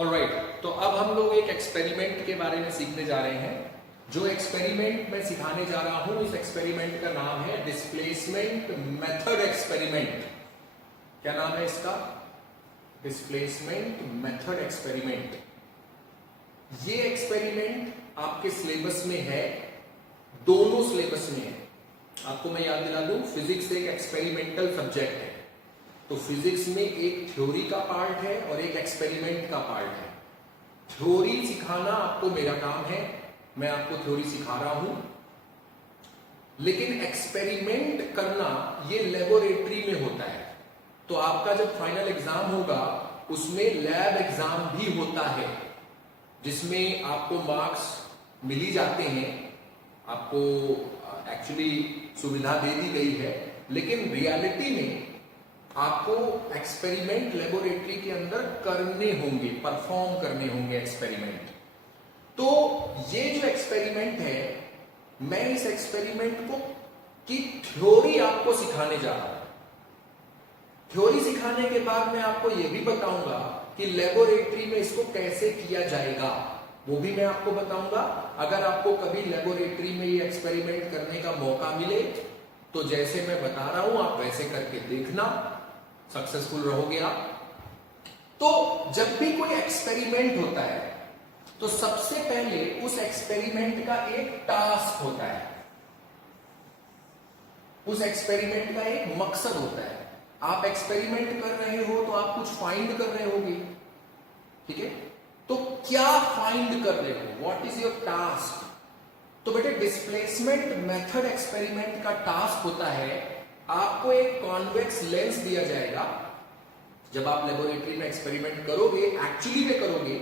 Alright, तो अब हम लोग एक एक्सपेरिमेंट के बारे में सीखने जा रहे हैं। जो एक्सपेरिमेंट मैं सिखाने जा रहा हूं, इस एक्सपेरिमेंट का नाम है डिस्प्लेसमेंट मेथड एक्सपेरिमेंट। क्या नाम है इसका? Displacement method experiment. ये एक्सपेरिमेंट आपके सिलेबस में है, दोनों सिलेबस में है। आपको मैं याद दिला दूं, फिजिक्स एक एक्सपेरिमेंटल सब्जेक्ट है, तो फिजिक्स में एक थ्योरी का पार्ट है और एक एक्सपेरिमेंट का पार्ट है। थ्योरी सिखाना आपको मेरा काम है, मैं आपको थ्योरी सिखा रहा हूं, लेकिन एक्सपेरिमेंट करना ये लेबोरेटरी में होता है। तो आपका जब फाइनल एग्जाम होगा उसमें लैब एग्जाम भी होता है, जिसमें आपको मार्क्स मिल ही जाते हैं। आपको एक्चुअली सुविधा दे दी गई है, लेकिन रियलिटी में आपको एक्सपेरिमेंट लेबोरेटरी के अंदर करने होंगे, परफॉर्म करने होंगे एक्सपेरिमेंट। तो ये जो एक्सपेरिमेंट है, मैं इस एक्सपेरिमेंट को की थ्योरी आपको सिखाने जा रहा हूं। थ्योरी सिखाने के बाद मैं आपको यह भी बताऊंगा कि लेबोरेटरी में इसको कैसे किया जाएगा, वो भी मैं आपको बताऊंगा। अगर आपको कभी लेबोरेटरी में ये एक्सपेरिमेंट करने का मौका मिले तो जैसे मैं बता रहा हूं आप वैसे करके देखना, सक्सेसफुल रहोगे आप। तो जब भी कोई एक्सपेरिमेंट होता है तो सबसे पहले उस एक्सपेरिमेंट का एक टास्क होता है, उस एक्सपेरिमेंट का एक मकसद होता है। आप एक्सपेरिमेंट कर रहे हो तो आप कुछ फाइंड कर रहे होगे, ठीक है? तो क्या फाइंड कर रहे हो, व्हाट इज योर टास्क? तो बेटे डिस्प्लेसमेंट मेथड एक्सपेरिमेंट का टास्क होता है, आपको एक कॉन्वेक्स लेंस दिया जाएगा। जब आप लेबोरेटरी में एक्सपेरिमेंट करोगे, एक्चुअली में करोगे,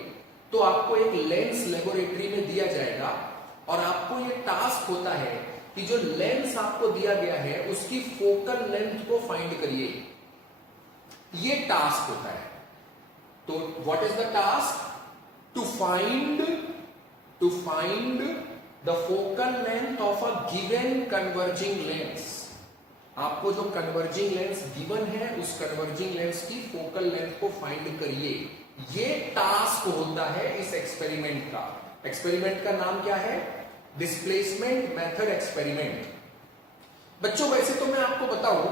तो आपको एक लेंस लेबोरेटरी में दिया जाएगा और आपको ये टास्क होता है कि जो लेंस आपको दिया गया है उसकी फोकल लेंथ को फाइंड करिए। ये टास्क होता है। तो what is the task? To find the focal length of a given converging lens. आपको जो कन्वर्जिंग लेंस गिवन है, उस कन्वर्जिंग लेंस की फोकल लेंथ को फाइंड करिए। ये टास्क होता है इस एक्सपेरिमेंट का। एक्सपेरिमेंट का नाम क्या है? Displacement method experiment. बच्चों वैसे तो मैं आपको बताऊं,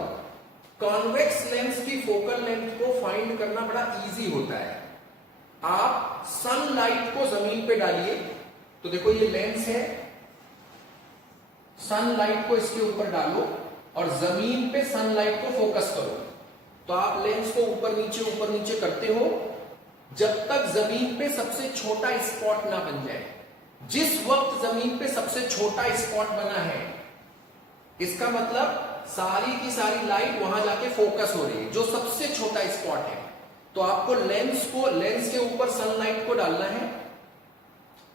कॉन्वेक्स लेंस की फोकल लेंथ को फाइंड करना बड़ा इजी होता है। आप सनलाइट को जमीन पे डालिए, तो देखो ये लेंस है, सनलाइट को इसके ऊपर डालो और जमीन पे सनलाइट को फोकस करो। तो आप लेंस को ऊपर नीचे करते हो जब तक जमीन पे सबसे छोटा स्पॉट ना बन जाए। जिस वक्त जमीन पे सबसे छोटा स्पॉट बना है, इसका मतलब सारी की सारी लाइट वहां जाके फोकस हो रही है, जो सबसे छोटा स्पॉट है। तो आपको लेंस के ऊपर सनलाइट को डालना है,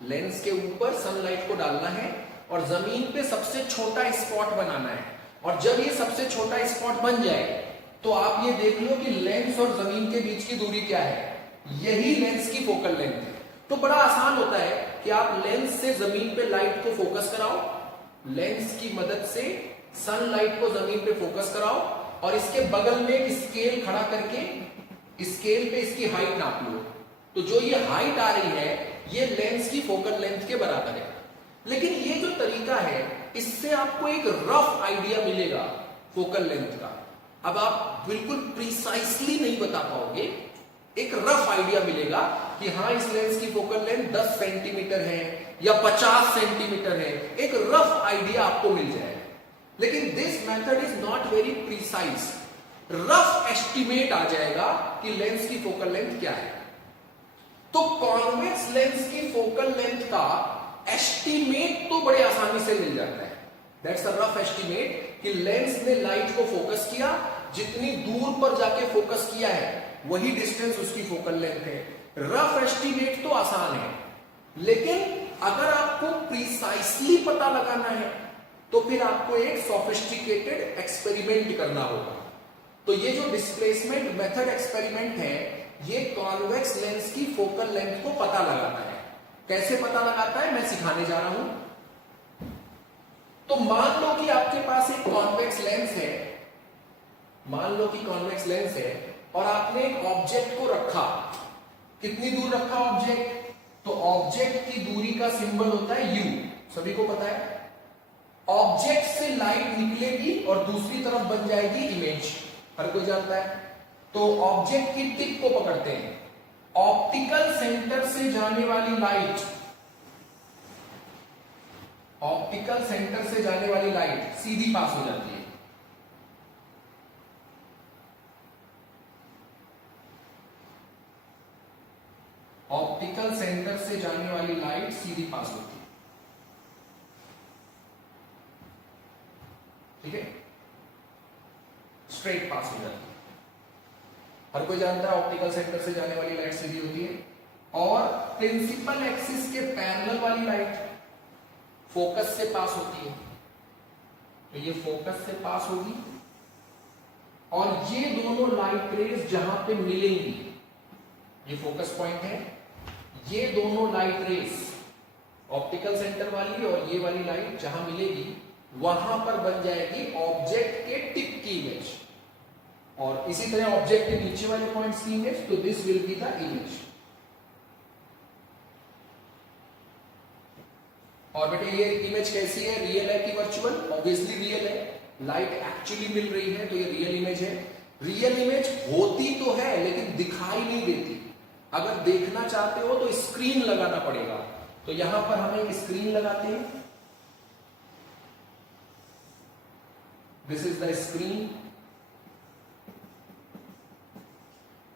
लेंस के ऊपर सनलाइट को डालना है और जमीन पे सबसे छोटा स्पॉट बनाना है। और जब ये सबसे छोटा स्पॉट बन जाए तो आप ये देख लो कि लेंस और जमीन के बीच की दूरी क्या है, यही लेंस की फोकल लेंथ है। तो बड़ा आसान होता है कि आप लेंस से जमीन पे लाइट को फोकस कराओ, लेंस की मदद से सनलाइट को जमीन पे फोकस कराओ और इसके बगल में एक स्केल खड़ा करके स्केल पे इसकी हाइट नाप लो। तो जो ये हाइट आ रही है, ये लेंस की फोकल लेंथ के बराबर है। लेकिन ये जो तरीका है, इससे आपको एक रफ आइडिया मिलेगा फोकल लेंथ का। अब आप बिल्कुल प्रिसाइसली नहीं बता पाओगे, एक रफ आइडिया मिलेगा कि हाँ इस लेंस की फोकल लेंथ 10 सेंटीमीटर है या 50 सेंटीमीटर है, एक रफ आइडिया आपको मिल जाएगा। लेकिन this method is not very precise. Rough estimate आ जाएगा कि लेंस की फोकल लेंथ क्या है। तो कॉन्वेक्स लेंस की फोकल लेंथ का एस्टिमेट तो बड़े आसानी से मिल जाता है। दैट्स अ रफ एस्टिमेट कि लेंस ने लाइट को फोकस किया, जितनी दूर पर जाके फोकस किया है वही डिस्टेंस उसकी फोकल लेंथ है। रफ एस्टिमेट तो आसान है, लेकिन अगर आपको प्रिसाइसली पता लगाना है तो फिर आपको एक सोफिस्टिकेटेड एक्सपेरिमेंट करना होगा। तो ये जो डिस्प्लेसमेंट मेथड एक्सपेरिमेंट है, ये कॉन्वेक्स लेंस की फोकल लेंथ को पता लगाता है। कैसे पता लगाता है, मैं सिखाने जा रहा हूं। तो मान लो कि आपके पास एक कॉन्वेक्स लेंस है, मान लो कि कॉन्वेक्स लेंस है और आपने एक ऑब्जेक्ट को रखा कितनी दूर रखा ऑब्जेक्ट, तो ऑब्जेक्ट की दूरी का सिंबल होता है यू, सभी को पता है। ऑब्जेक्ट से लाइट निकलेगी और दूसरी तरफ बन जाएगी इमेज, हर कोई जानता है। तो ऑब्जेक्ट की टिप को पकड़ते हैं, ऑप्टिकल सेंटर से जाने वाली लाइट, ऑप्टिकल सेंटर से जाने वाली लाइट सीधी पास हो जाती है। ऑप्टिकल सेंटर से जाने वाली लाइट सीधी पास होती है, ठीक है, स्ट्रेट पास हो जाती है। हर कोई जानता है ऑप्टिकल सेंटर से जाने वाली लाइट सीधी होती है। और प्रिंसिपल एक्सिस के पैरेलल वाली लाइट फोकस से पास होती है, तो ये फोकस से पास होगी और ये दोनों लाइट रेज जहां पे मिलेंगी, ये फोकस पॉइंट है, ये दोनों लाइट रेज ऑप्टिकल सेंटर वाली और ये वाली लाइट जहां मिलेगी वहां पर बन जाएगी ऑब्जेक्ट के टिप की इमेज, और इसी तरह ऑब्जेक्ट के नीचे वाले पॉइंट्स की इमेज, तो this will be the image. और बेटे ये इमेज कैसी है, रियल है कि वर्चुअल? ऑब्वियसली रियल है, लाइट एक्चुअली मिल रही है तो ये रियल इमेज है। रियल इमेज होती तो है लेकिन दिखाई नहीं देती, अगर देखना चाहते हो तो स्क्रीन लगाना पड़ेगा, तो यहां पर हम एक स्क्रीन लगाते हैं, this is the screen.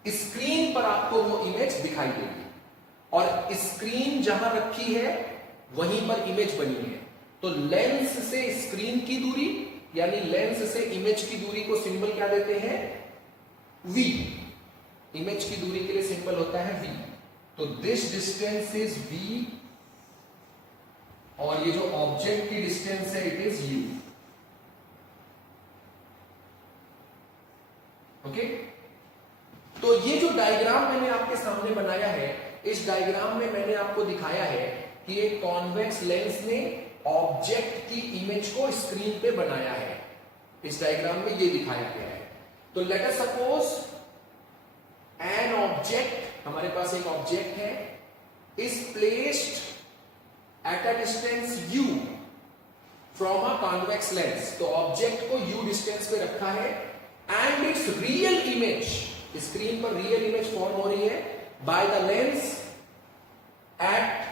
Screen पर आपको वो इमेज दिखाई देगी और स्क्रीन जहां रखी है वहीं पर इमेज बनी है। तो लेंस से स्क्रीन की दूरी यानी लेंस से इमेज की दूरी को सिंबल क्या देते हैं, v। इमेज की दूरी के लिए सिंबल होता है v। तो दिस डिस्टेंस इज v और ये जो ऑब्जेक्ट की डिस्टेंस है इट इज u। ओके, तो ये जो डायग्राम मैंने आपके सामने बनाया है, इस डायग्राम में मैंने आपको दिखाया है कि एक कॉन्वेक्स लेंस ने ऑब्जेक्ट की इमेज को स्क्रीन पे बनाया है। इस डायग्राम में ये दिखाया गया है। तो let us suppose an object, हमारे पास एक ऑब्जेक्ट है, is placed at a distance u from a convex lens. तो ऑब्जेक्ट को u डिस्टेंस पे रखा है and it's real image, screen पर रियल इमेज फॉर्म हो रही है by the lens at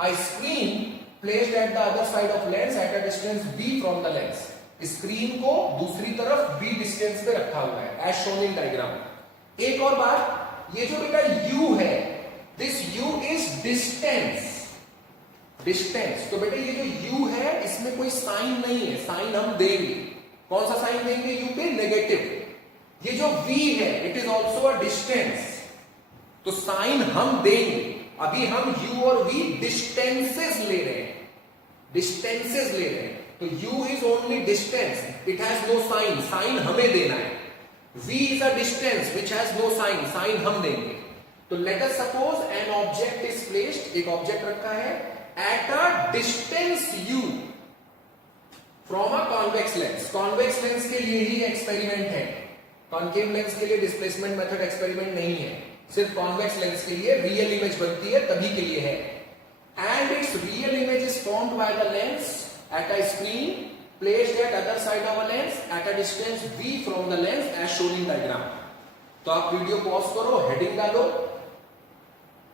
a screen placed at the other side of lens at a distance b from the lens। Screen को दूसरी तरफ b डिस्टेंस पे रखा हुआ है as shown in diagram। एक और बात, ये जो बेटा u है, this u is distance, distance. तो बेटा ये जो u है इसमें कोई साइन नहीं है, साइन हम देंगे, कौन सा साइन देंगे u पे, नेगेटिव। ये जो v है it is also a distance, तो साइन हम देंगे। अभी हम u और v डिस्टेंसेस ले रहे हैं, डिस्टेंसेस ले रहे हैं, तो u is only distance, it has no sign, sign हमें देना है। v is a distance which has no sign, sign हम देंगे। तो let us suppose an object is placed, एक ऑब्जेक्ट रखा है at a distance u from a convex lens. Convex lens के लिए ही एक्सपेरिमेंट है, कॉन्केव लेंस के लिए डिस्प्लेसमेंट मेथड एक्सपेरिमेंट नहीं है, सिर्फ कॉन्वेक्स लेंस के लिए रियल इमेज बनती है तभी के लिए है। And it's real image is formed by the lens at a screen placed at other side of a lens at a distance v from the lens as shown in diagram. तो आप video pause करो, heading डालो,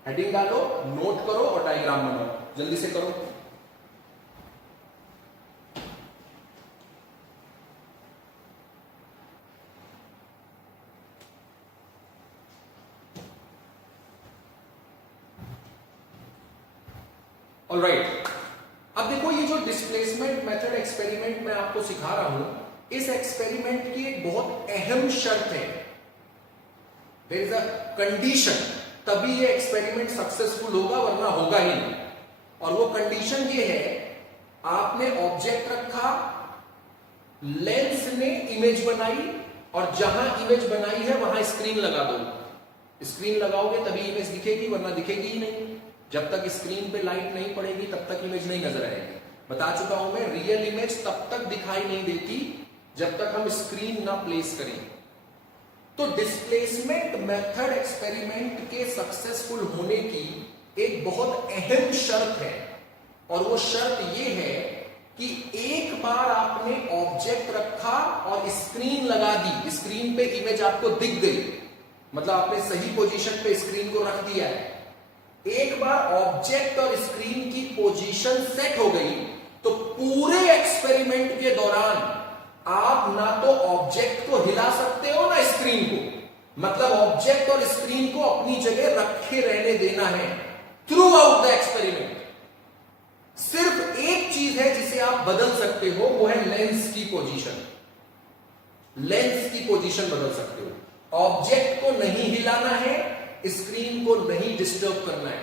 heading डालो, note करो और diagram बनाओ, जल्दी से करो। ऑलराइट, अब देखो ये जो डिस्प्लेसमेंट मेथड एक्सपेरिमेंट मैं आपको सिखा रहा हूं, इस एक्सपेरिमेंट की एक बहुत अहम शर्त है, देयर इज अ कंडीशन, तभी ये एक्सपेरिमेंट सक्सेसफुल होगा वरना होगा ही नहीं। और वो कंडीशन ये है, आपने ऑब्जेक्ट रखा, लेंस ने इमेज बनाई और जहां इमेज बनाई है वहां स्क्रीन लगा दो। स्क्रीन लगाओगे तभी इमेज दिखेगी वरना दिखेगी ही नहीं। जब तक स्क्रीन पे लाइट नहीं पड़ेगी तब तक इमेज नहीं नजर आएगी। बता चुका हूं मैं, रियल इमेज तब तक दिखाई नहीं देती जब तक हम स्क्रीन ना प्लेस करें। तो डिस्प्लेसमेंट मेथड एक्सपेरिमेंट के सक्सेसफुल होने की एक बहुत अहम शर्त है, और वो शर्त ये है कि एक बार आपने ऑब्जेक्ट रखा और स्क्रीन लगा दी, स्क्रीन पे इमेज आपको दिख गई, मतलब आपने सही पोजीशन पे स्क्रीन को रख दिया है। एक बार ऑब्जेक्ट और स्क्रीन की पोजीशन सेट हो गई तो पूरे एक्सपेरिमेंट के दौरान आप ना तो ऑब्जेक्ट को हिला सकते हो ना स्क्रीन को, मतलब ऑब्जेक्ट और स्क्रीन को अपनी जगह रखे रहने देना है थ्रू आउट द एक्सपेरिमेंट। सिर्फ एक चीज है जिसे आप बदल सकते हो, वो है लेंस की पोजीशन। लेंस की पोजीशन बदल सकते हो, ऑब्जेक्ट को नहीं हिलाना है, स्क्रीन को नहीं डिस्टर्ब करना है।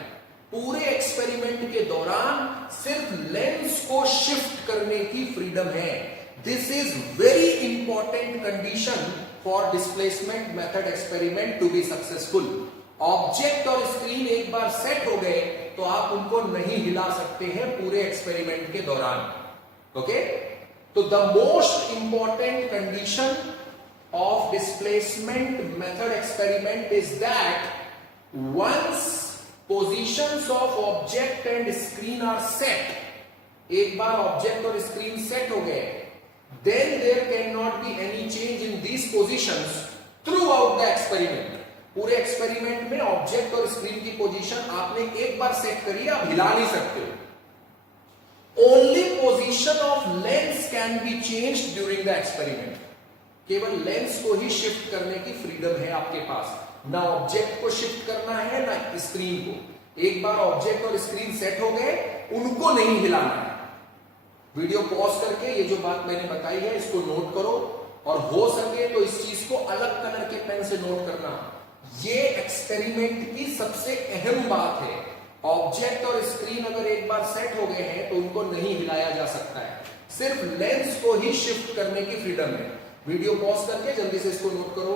पूरे एक्सपेरिमेंट के दौरान सिर्फ लेंस को शिफ्ट करने की फ्रीडम है। This is very important condition for displacement method experiment to be successful. Object और स्क्रीन एक बार सेट हो गए तो आप उनको नहीं हिला सकते हैं पूरे एक्सपेरिमेंट के दौरान। ओके, तो the most important condition of displacement method experiment is that once positions of object and screen are set, एक बार ऑब्जेक्ट और स्क्रीन सेट हो गए, then there cannot be any change in these positions throughout the experiment। पूरे experiment में object और screen की position आपने एक बार सेट करी, आप हिला नहीं सकते। Only position of lens can be changed during the experiment. केवल लेंस को ही शिफ्ट करने की फ्रीडम है आपके पास, ना ऑब्जेक्ट को शिफ्ट करना है ना स्क्रीन को। एक बार ऑब्जेक्ट और स्क्रीन सेट हो गए, उनको नहीं हिलाना है। वीडियो पॉज करके ये जो बात मैंने बताई है इसको नोट करो, और हो सके तो इस चीज को अलग कलर के पेन से नोट करना। ये एक्सपेरिमेंट की सबसे अहम बात है। ऑब्जेक्ट और स्क्रीन अगर एक बार सेट हो गए हैं तो उनको नहीं हिलाया जा सकता है, सिर्फ लेंस को ही शिफ्ट करने की फ्रीडम है। वीडियो पॉज करके जल्दी से इसको नोट करो।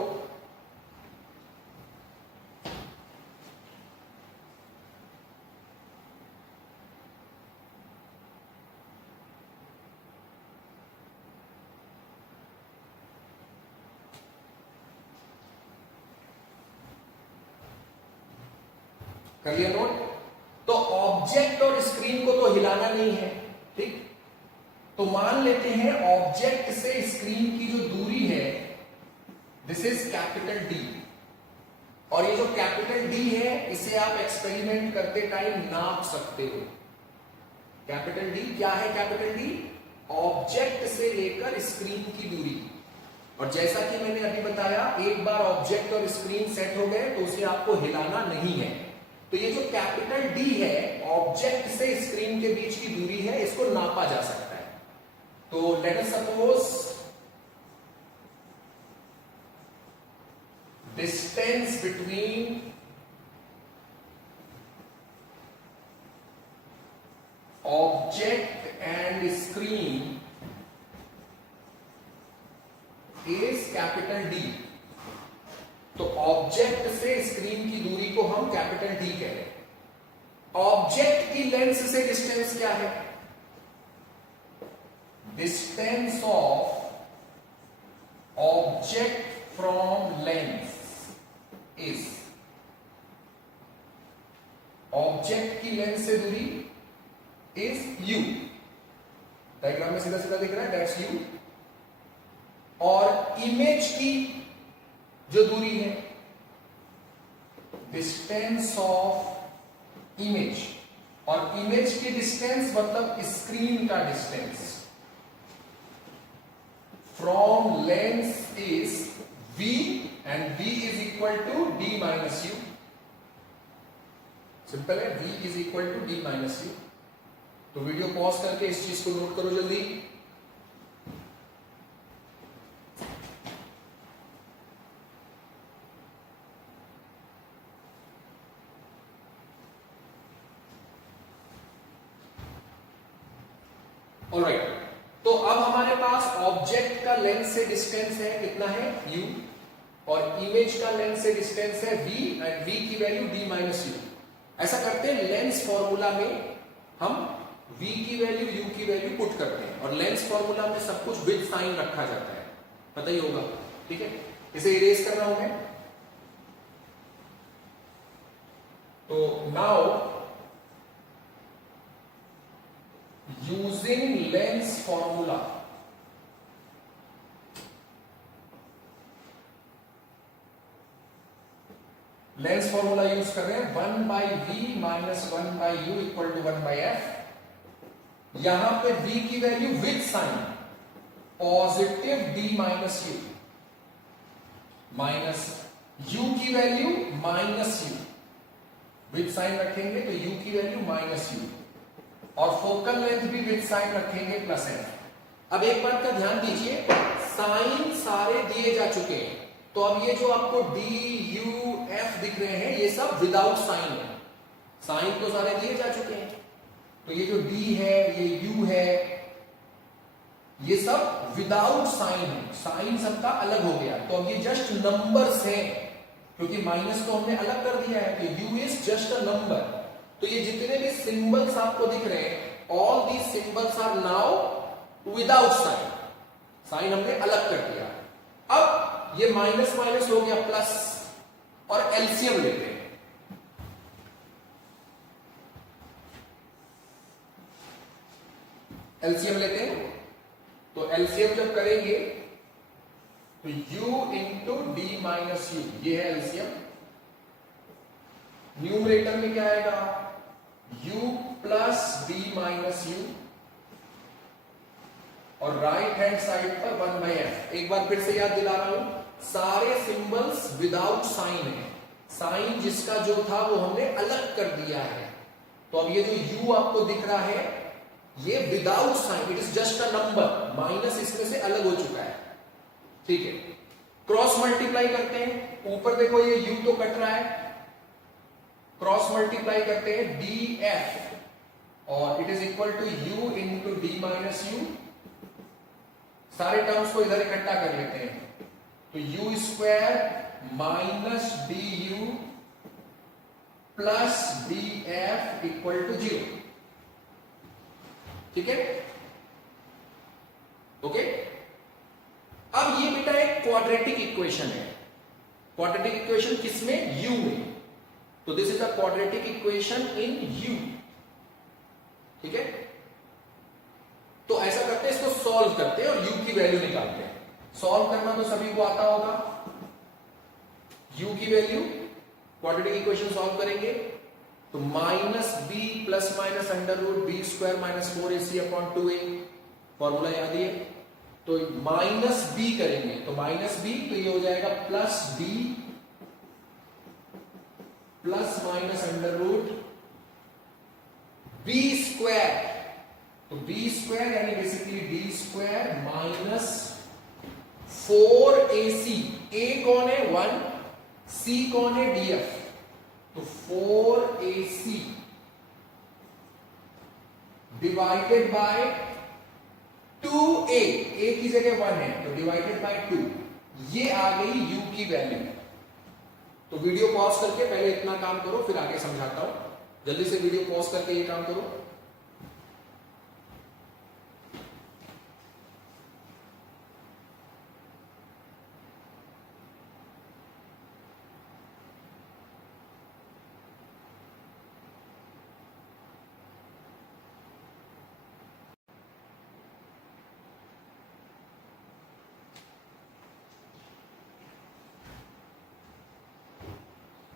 कर लिया नोट? तो ऑब्जेक्ट और स्क्रीन को तो हिलाना नहीं है, ठीक। तो मान लेते हैं ऑब्जेक्ट से स्क्रीन की जो दूरी है दिस इज कैपिटल डी, और ये जो कैपिटल डी है इसे आप एक्सपेरिमेंट करते टाइम नाप सकते हो। कैपिटल डी क्या है? कैपिटल डी ऑब्जेक्ट से लेकर स्क्रीन की दूरी, और जैसा कि मैंने अभी बताया एक बार ऑब्जेक्ट और स्क्रीन सेट हो गए तो उसे आपको हिलाना नहीं है। तो ये जो कैपिटल डी है ऑब्जेक्ट से स्क्रीन के बीच की दूरी है, इसको नापा जा सकता है। तो let us suppose distance between object and screen is capital D. तो ऑब्जेक्ट से स्क्रीन की दूरी को हम कैपिटल डी कह रहे हैं। ऑब्जेक्ट की लेंस से डिस्टेंस क्या है? Distance of object from lens is, object की लेंस से दूरी इज यू। डायग्राम में सीधा सीधा दिख रहा है, दैट्स यू। और इमेज की जो दूरी है डिस्टेंस ऑफ इमेज, और इमेज की डिस्टेंस मतलब स्क्रीन का distance from lens is v, and v is equal to d minus u. Simple है, v is equal to d minus u. तो वीडियो पॉज करके इस चीज को नोट करो जल्दी। ऑलराइट, तो अब हमारे पास ऑब्जेक्ट का लेंस से डिस्टेंस है कितना है? u, और इमेज का लेंस से डिस्टेंस है v, एंड v की वैल्यू d माइनस यू। ऐसा करते हैं, लेंस फॉर्मूला में हम v की वैल्यू u की वैल्यू पुट करते हैं, और लेंस फॉर्मूला में सब कुछ विद साइन रखा जाता है, पता ही होगा, ठीक है। इसे इरेज कर रहा हूं मैं। तो now using lens formula, lens formula use कर रहे हैं 1/v minus 1/u equal to 1/f। यहां पे v की value with sign positive d minus u, minus u की value minus u, with sign रखेंगे तो u की वैल्यू माइनस u, और फोकल लेंथ भी विद साइन रखेंगे प्लस f। अब एक बात का ध्यान दीजिए, साइन सारे दिए जा चुके हैं, तो अब ये जो आपको d u f दिख रहे हैं ये सब विदाउट साइन है। साइन तो सारे दिए जा चुके हैं, तो ये जो d है, ये u है, ये सब विदाउट साइन है, साइन सबका अलग हो गया। तो अब ये जस्ट नंबर्स हैं, क्योंकि माइनस तो हमने अलग कर दिया है, तो u is just a number. तो ये जितने भी सिंबल्स आपको दिख रहे हैं, all these symbols are now without sign, sign हमने अलग कर दिया। अब ये माइनस माइनस हो गया प्लस, और एलसीएम लेते हैं। एलसीएम लेते हैं, तो एलसीएम जब करेंगे तो u into d minus you, ये है एलसीएम। न्यूमरेटर में क्या आएगा, u plus D minus you, और राइट हैंड साइड पर 1/f। एक बार फिर से याद दिला रहा हूं, सारे सिंबल्स विदाउट साइन है, साइन जिसका जो था वो हमने अलग कर दिया है। तो अब ये जो u आपको दिख रहा है ये without sign, it is just a number, minus इसमें से अलग हो चुका है, ठीक है। क्रॉस मल्टीप्लाई करते हैं, ऊपर देखो ये u तो कट रहा है, क्रॉस मल्टीप्लाई करते हैं df, और it is equal to u into d minus u. सारे टर्म्स को इधर इकट्ठा कर लेते हैं, तो u square minus d u plus d f equal to 0, ठीक है, ओके। अब ये बेटा एक क्वाड्रेटिक इक्वेशन है, क्वाड्रेटिक इक्वेशन किसमें, u में, तो this is a quadratic equation in u, ठीक है। तो ऐसा करते हैं, इसको सॉल्व करते हैं और u की वैल्यू निकालते हैं। सॉल्व करना तो सभी को आता होगा, u की वैल्यू, क्वाड्रेटिक इक्वेशन सॉल्व करेंगे तो minus b plus minus under root b square minus 4ac upon 2a, formula याद है। तो माइनस बी करेंगे तो माइनस बी, तो ये हो जाएगा plus b plus minus under root b square, तो बी स्क्वायर यानी basically d square minus 4ac, a कौन है 1, c कौन है df, तो 4ac divided by 2a, a की जगह 1 है तो डिवाइडेड बाय 2, ये आ गई u की वैल्यू। तो वीडियो पॉज करके पहले इतना काम करो, फिर आगे समझाता हूं। जल्दी से वीडियो पॉज करके ये काम करो।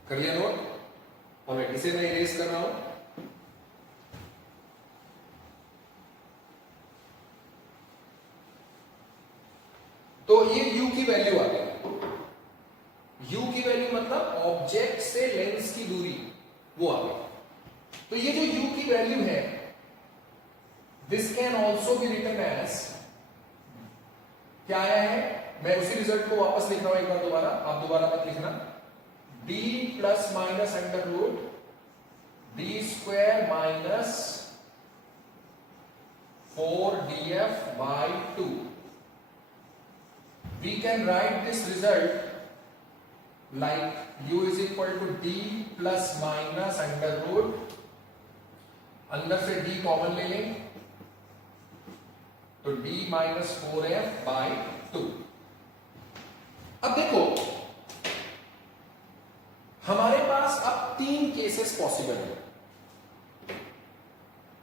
कर लिया नोट, और इसे मैं इरेज कर रहा हूं। तो ये u की वैल्यू आ गई, u की वैल्यू मतलब ऑब्जेक्ट से लेंस की दूरी, वो आ गई। तो ये जो u की वैल्यू है, this can also be written as, क्या आया है, मैं उसी रिजल्ट को वापस लिख रहा हूं एक बार दोबारा, आप दोबारा मत लिखना, d plus minus under root d square minus 4df by 2. We can write this result like u is equal to d plus minus under root, अंदर से d कॉमन ले लें तो d minus 4f by 2. अब देखो हमारे पास अब 3 cases possible है।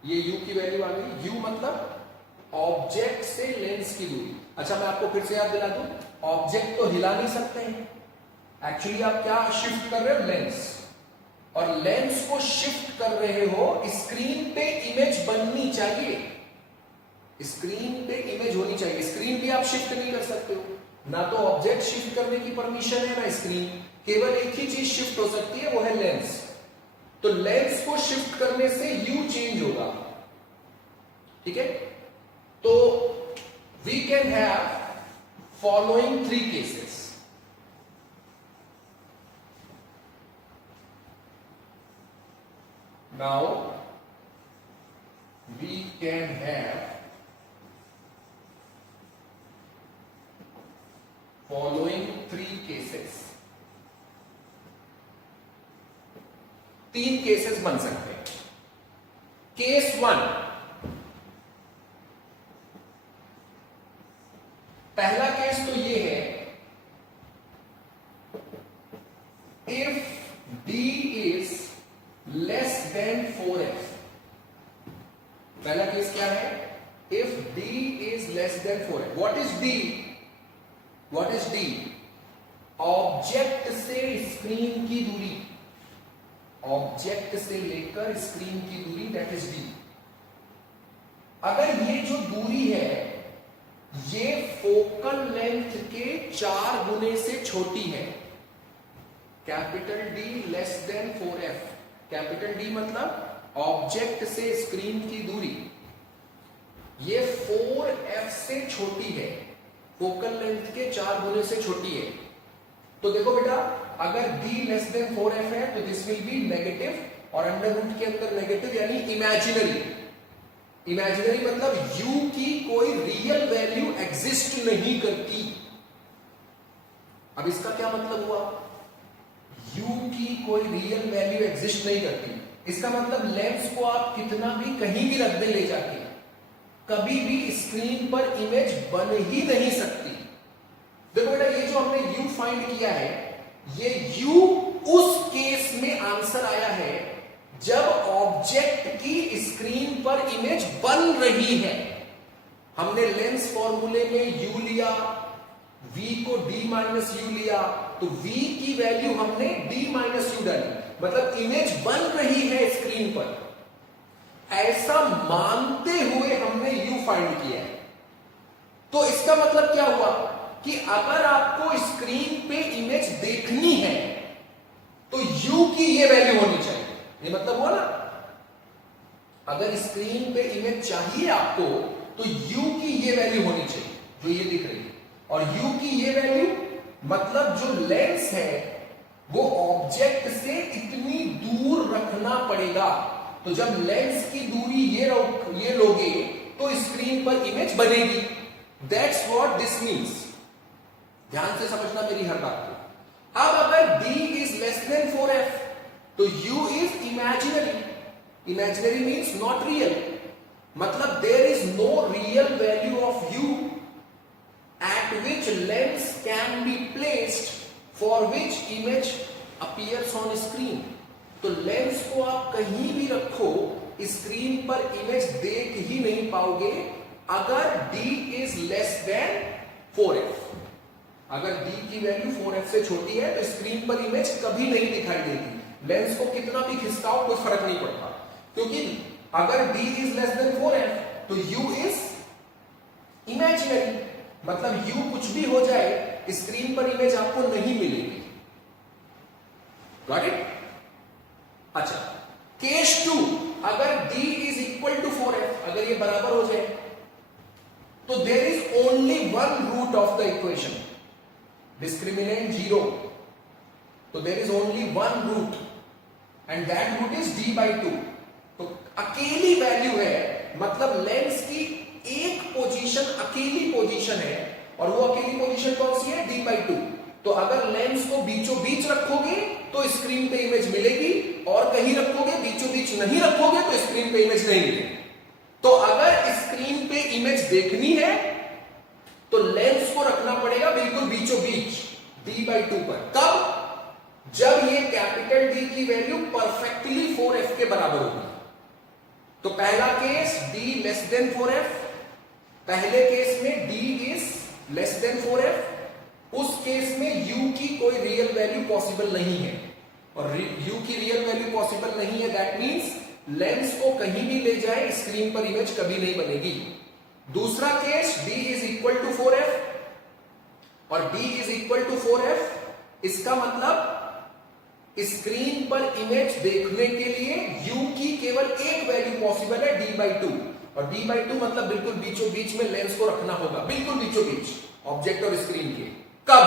ये u की वैल्यू आ गई। u मतलब ऑब्जेक्ट से लेंस की दूरी। अच्छा मैं आपको फिर से याद दिला दूं, ऑब्जेक्ट तो हिला नहीं सकते हैं, एक्चुअली आप क्या शिफ्ट कर रहे हो, लेंस। और लेंस को शिफ्ट कर रहे हो, स्क्रीन पे इमेज बननी चाहिए, स्क्रीन पे इमेज होनी चाहिए। स्क्रीन पे आप शिफ्ट नहीं कर सकते हो, ना तो ऑब्जेक्ट शिफ्ट करने की परमिशन है ना स्क्रीन। केवल एक ही चीज शिफ्ट हो सकती है, वो है लेंस। तो लेंस को शिफ्ट करने से u चेंज होगा, ठीक है। तो we can have following 3 cases. Now we can have following 3 cases. 3 cases बन सकते हैं। केस 1, पहला केस तो ये है, if d is less than 4f। पहला केस क्या है, if d is less than 4f। What is d? What is d? Object से स्क्रीन की दूरी, ऑब्जेक्ट से लेकर स्क्रीन की दूरी, दैट इज d। अगर ये जो दूरी है ये फोकल लेंथ के 4 गुने से छोटी है, capital D less than 4f। Capital D मतलब ऑब्जेक्ट से स्क्रीन की दूरी, ये 4f से छोटी है, फोकल लेंथ के 4 गुने से छोटी है। तो देखो बेटा, अगर d लेस देन 4f है तो दिस विल बी नेगेटिव, और अंडर रूट के अंदर नेगेटिव यानी इमेजिनरी। इमेजिनरी मतलब u की कोई रियल वैल्यू एग्जिस्ट नहीं करती। अब इसका क्या मतलब हुआ, u की कोई रियल वैल्यू एग्जिस्ट नहीं करती। इसका मतलब लेंस को आप कितना भी कहीं भी रख दे ले जाके, कभी भी स्क्रीन पर इमेज बन ही नहीं सकती। देखो बेटा, ये जो हमने u फाइंड किया है, ये u उस केस में आंसर आया है जब ऑब्जेक्ट की स्क्रीन पर इमेज बन रही है। हमने लेंस फॉर्मूले में u लिया, v को d माइनस u लिया, तो v की वैल्यू हमने d माइनस u डाली, मतलब इमेज बन रही है स्क्रीन पर। ऐसा मानते हुए हमने u फाइंड किया है। तो इसका मतलब क्या हुआ कि अगर आपको स्क्रीन पे इमेज देखनी है तो u की ये वैल्यू होनी चाहिए। ये मतलब हुआ ना, अगर स्क्रीन पे इमेज चाहिए आपको तो u की ये वैल्यू होनी चाहिए जो ये दिख रही है, और u की ये वैल्यू मतलब जो लेंस है वो ऑब्जेक्ट से इतनी दूर रखना पड़ेगा। तो जब लेंस की दूरी ये लोगे तो स्क्रीन पर इमेज बनेगी। That's what this means. ध्यान से समझना मेरी हर बात को। अब अगर d is less than 4f तो u is imaginary. Imaginary means not real, मतलब there is no real value of u at which lens can be placed for which image appears on screen। तो lens को आप कहीं भी रखो, screen पर image देख ही नहीं पाओगे अगर d is less than 4f। अगर d की वैल्यू 4f से छोटी है तो स्क्रीन पर इमेज कभी नहीं दिखाई देगी। लेंस को कितना भी खिसकाओ कोई फर्क नहीं पड़ता, क्योंकि अगर d is less than 4f तो u इज इमेजिनरी, मतलब u कुछ भी हो जाए स्क्रीन पर इमेज आपको नहीं मिलेगी। Got it? अच्छा, केस 2, अगर d is equal to 4f, अगर ये बराबर हो जाए तो there is only one root of the equation, discriminant 0, तो there is only one root and that root is d by 2। तो अकेली वैल्यू है, मतलब लेंस की एक पोजीशन अकेली पोजीशन है, और वो अकेली पोजीशन कौन सी है, d by 2। तो अगर लेंस को बीचों बीच रखोगे तो स्क्रीन पे इमेज मिलेगी, और कहीं रखोगे बीचों बीच नहीं रखोगे तो स्क्रीन पे इमेज नहीं मिलेगी। तो अगर स्क्रीन पे इमेज देखनी है तो लेंस को रखना पड़ेगा बिल्कुल बीचों बीच, D/2 पर। कब? जब ये कैपिटल D की वैल्यू परफेक्टली 4f के बराबर होगी। तो पहला case D less than 4f, पहले केस में D is less than 4f, उस केस में u की कोई रियल वैल्यू पॉसिबल नहीं है, और u की रियल वैल्यू पॉसिबल नहीं है, दैट मींस लेंस को कहीं भी ले जाए स्क्रीन पर इमेज कभी नहीं बनेगी। दूसरा case D is equal to 4f और D is equal to 4f, इसका मतलब स्क्रीन पर इमेज देखने के लिए u की केवल एक वैल्यू पॉसिबल है D/2, और D/2 मतलब बिल्कुल बीचों बीच में लेंस को रखना होगा, बिल्कुल बीचों बीच ऑब्जेक्ट और स्क्रीन के। कब?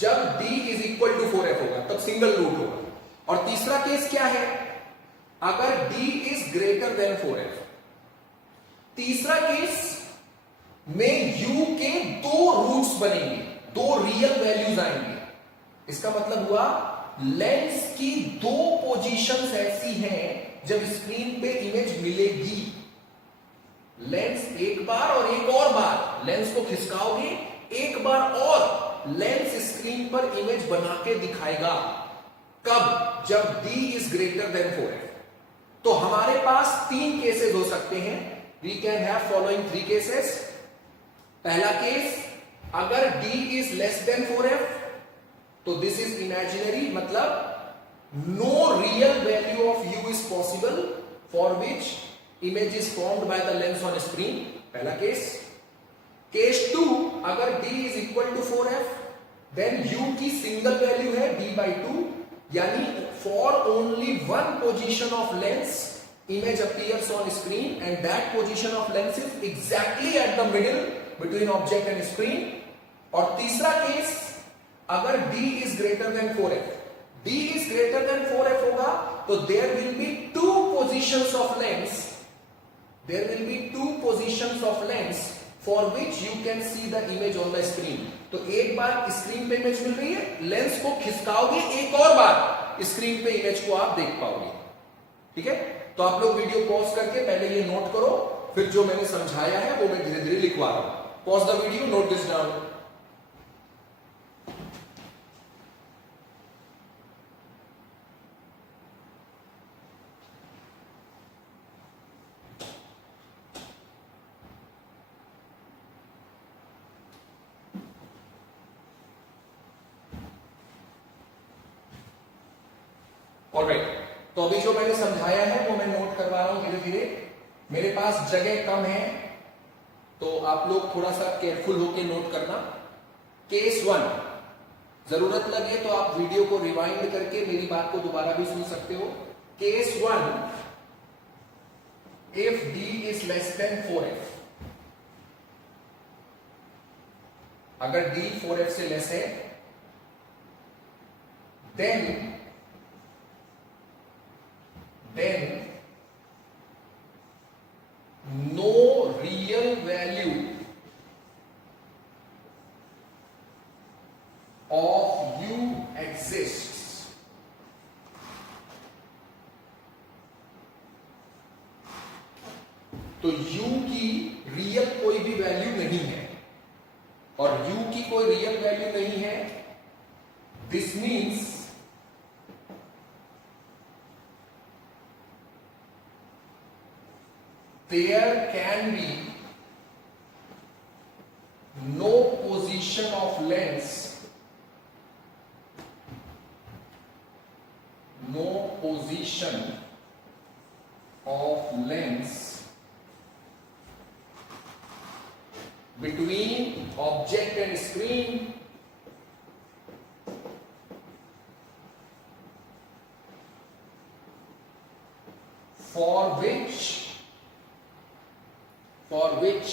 जब D is equal to 4f होगा, तब सिंगल रूट होगा। और तीसरा केस क्या है? अगर D is greater than 4f। तीसरा केस में u के दो रूट्स बनेंगे, दो रियल वैल्यूज आएंगे। इसका मतलब हुआ लेंस की दो पोजीशंस ऐसी हैं जब स्क्रीन पे इमेज मिलेगी। लेंस एक बार और एक और बार लेंस को खिसकाओगे, एक बार और लेंस स्क्रीन पर इमेज बना के दिखाएगा। कब? जब D is greater than 4f। तो हमारे पास तीन केसेस हो सकते हैं। We can have following 3 cases. पहला केस, अगर D is less than 4f, तो दिस इज इमेजिनरी, मतलब no real value of u is possible for which image is formed by the lens on screen. पहला case. Case 2, अगर D is equal to 4f, then u की single value है D/2, यानी for only one position of lens image appears on screen, and that position of lens is exactly at the middle between object and screen. और तीसरा case, अगर D is greater than 4f, D is greater than 4f होगा, तो there will be two positions of lens, there will be two positions of lens for which you can see the image on the screen. तो एक बार screen पे image मिल रही है, lens को खिसकाओगे, एक और बार स्क्रीन पे इमेज को आप देख पाओगे। ठीक है? तो आप लोग वीडियो पॉज करके पहले ये नोट करो, फिर जो मैंने समझाया है वो मैं धीरे धीरे लिखवा रहा हूं। Pause the video, note this down. Alright, तो अभी जो मैंने समझाया है वो मैं नोट करवा रहा हूं धीरे धीरे। मेरे पास जगह कम है, तो आप लोग थोड़ा सा केयरफुल होकर नोट करना। केस 1, जरूरत लगे तो आप वीडियो को रिवाइंड करके मेरी बात को दोबारा भी सुन सकते हो। Case 1, if D is less than 4f, अगर D 4f से लेस है, then no real value of u exists. तो u की रियल कोई भी वैल्यू नहीं है, और u की कोई रियल वैल्यू नहीं है, this means there can be no position of lens, no position of lens between object and screen for which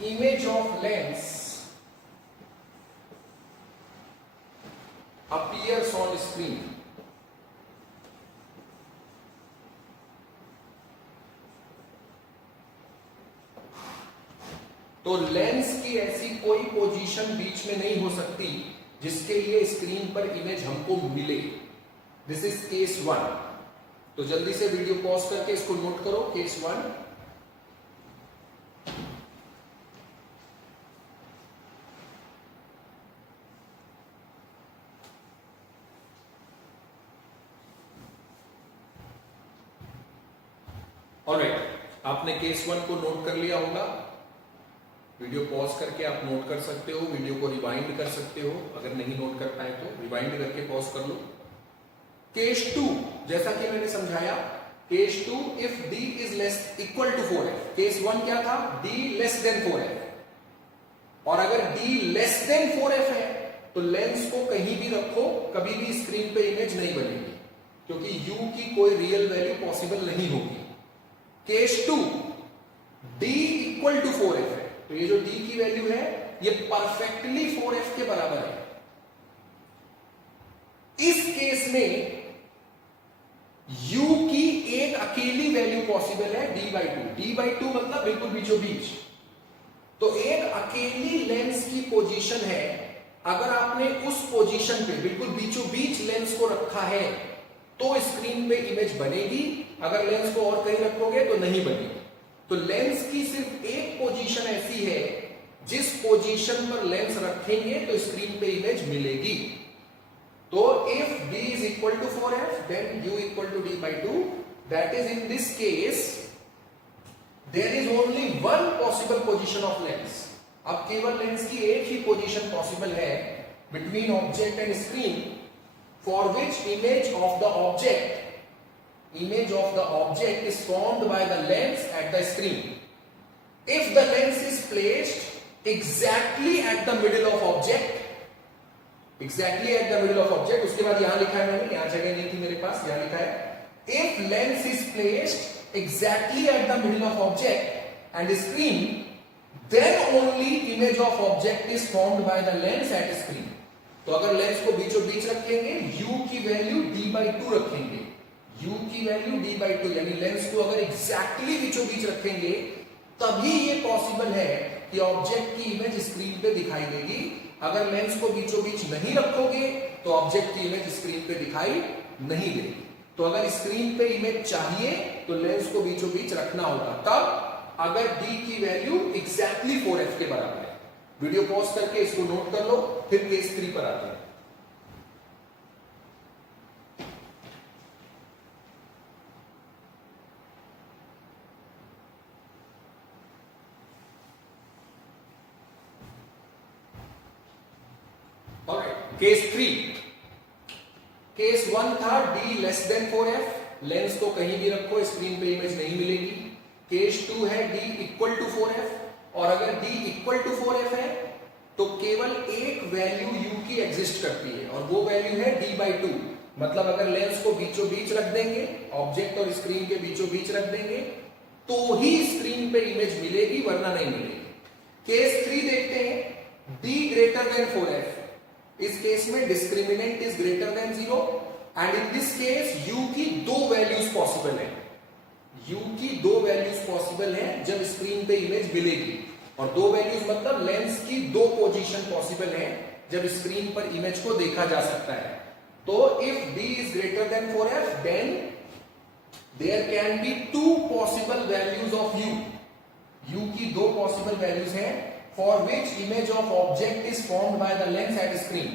image of lens appears on screen. तो लेंस की ऐसी कोई पोजीशन बीच में नहीं हो सकती जिसके लिए स्क्रीन पर इमेज हमको मिले। This is case 1। तो जल्दी से वीडियो पॉज करके इसको नोट करो। केस 1, ऑलराइट, आपने केस 1 को नोट कर लिया होगा। वीडियो पॉज करके आप नोट कर सकते हो, वीडियो को रिवाइंड कर सकते हो, अगर नहीं नोट कर पाए तो रिवाइंड करके पॉज कर लो। केस 2, जैसा कि मैंने समझाया, case 2 if d is less equal to 4f। Case 1 क्या था? d less than 4f। और अगर d लेस देन 4f है तो लेंस को कहीं भी रखो, कभी भी स्क्रीन पे इमेज नहीं बनेगी, क्योंकि u की कोई रियल वैल्यू पॉसिबल नहीं होगी। Case 2 d equal to 4f है, तो ये जो d की वैल्यू है ये परफेक्टली 4f के बराबर है। इस केस में u की एक अकेली वैल्यू पॉसिबल है d/2। d/2 मतलब बिल्कुल बीचों बीच। तो एक अकेली लेंस की पोजीशन है, अगर आपने उस पोजीशन पे बिल्कुल बीचों बीच लेंस को रखा है तो स्क्रीन पे इमेज बनेगी, अगर लेंस को और कहीं रखोगे तो नहीं बनेगी। तो लेंस की सिर्फ एक पोजीशन ऐसी है जिस पोजीशन पर लेंस रखेंगे तो स्क्रीन पे इमेज मिलेगी। तो if d is equal to 4f then u equal to d/2, that is in this case there is only one possible position of lens। अब केवल लेंस की एक ही पोजीशन पॉसिबल है between object and screen for which image of the object is formed by the lens at the screen। If the lens is placed exactly at the middle of object, उसके बाद यहां लिखा है मैंने, यहां जगह नहीं थी मेरे पास, यहां लिखा है if lens is placed exactly at the middle of object and screen, then only image of object is formed by the lens at screen। तो अगर लेंस को बीचों बीच रखेंगे, u की वैल्यू d/2 रखेंगे, u की वैल्यू d/2, यानी lens को अगर एग्जैक्टली बीचों बीच रखेंगे तभी ये पॉसिबल है कि ऑब्जेक्ट की इमेज स्क्रीन पे दिखाई देगी। अगर लेंस को बीचों बीच नहीं रखोगे तो ऑब्जेक्ट की इमेज स्क्रीन पे दिखाई नहीं देगी। तो अगर स्क्रीन पे इमेज चाहिए तो लेंस को बीचों बीच रखना होगा, तब अगर d की वैल्यू एग्जैक्टली 4f के बराबर है। वीडियो पॉज करके इसको नोट कर लो, फिर केस 3 पर आते हैं। केस 3, केस 1 था d less than 4f, lens को कहीं भी रखो स्क्रीन पे इमेज नहीं मिलेगी। केस 2 है d इक्वल टू 4f, और अगर d इक्वल टू 4f है तो केवल एक वैल्यू u की एग्जिस्ट करती है, और वो वैल्यू है d/2। मतलब अगर लेंस को बीचों बीच रख देंगे, ऑब्जेक्ट और स्क्रीन के बीचों बीच रख देंगे तो ही स्क्रीन पे इमेज मिलेगी, वरना नहीं मिलेगी। केस 3 देखते हैं, d ग्रेटर देन 4f। इस केस में discriminant is greater then 0 and in this case u की दो वैल्यूज पॉसिबल है। u की दो वैल्यूज पॉसिबल है जब स्क्रीन पे इमेज मिलेगी, और दो वैल्यूज मतलब लेंस की दो पोजीशन पॉसिबल है जब स्क्रीन पर इमेज को देखा जा सकता है। तो if d is greater than 4f then there can be two possible values of u की दो पॉसिबल वैल्यूज हैं for which image of object is formed by the lens at screen।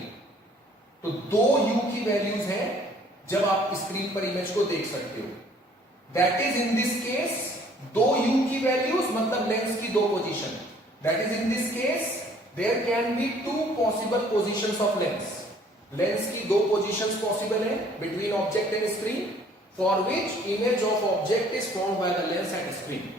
तो दो u की वैल्यूज हैं जब आप screen पर इमेज को देख सकते हो। That is in this case दो u की वैल्यूज मतलब लेंस की दो position. That is in this case there can be two possible positions of lens. Lens की दो पोजीशंस पॉसिबल है between object and screen for which image of object is formed by the lens at screen.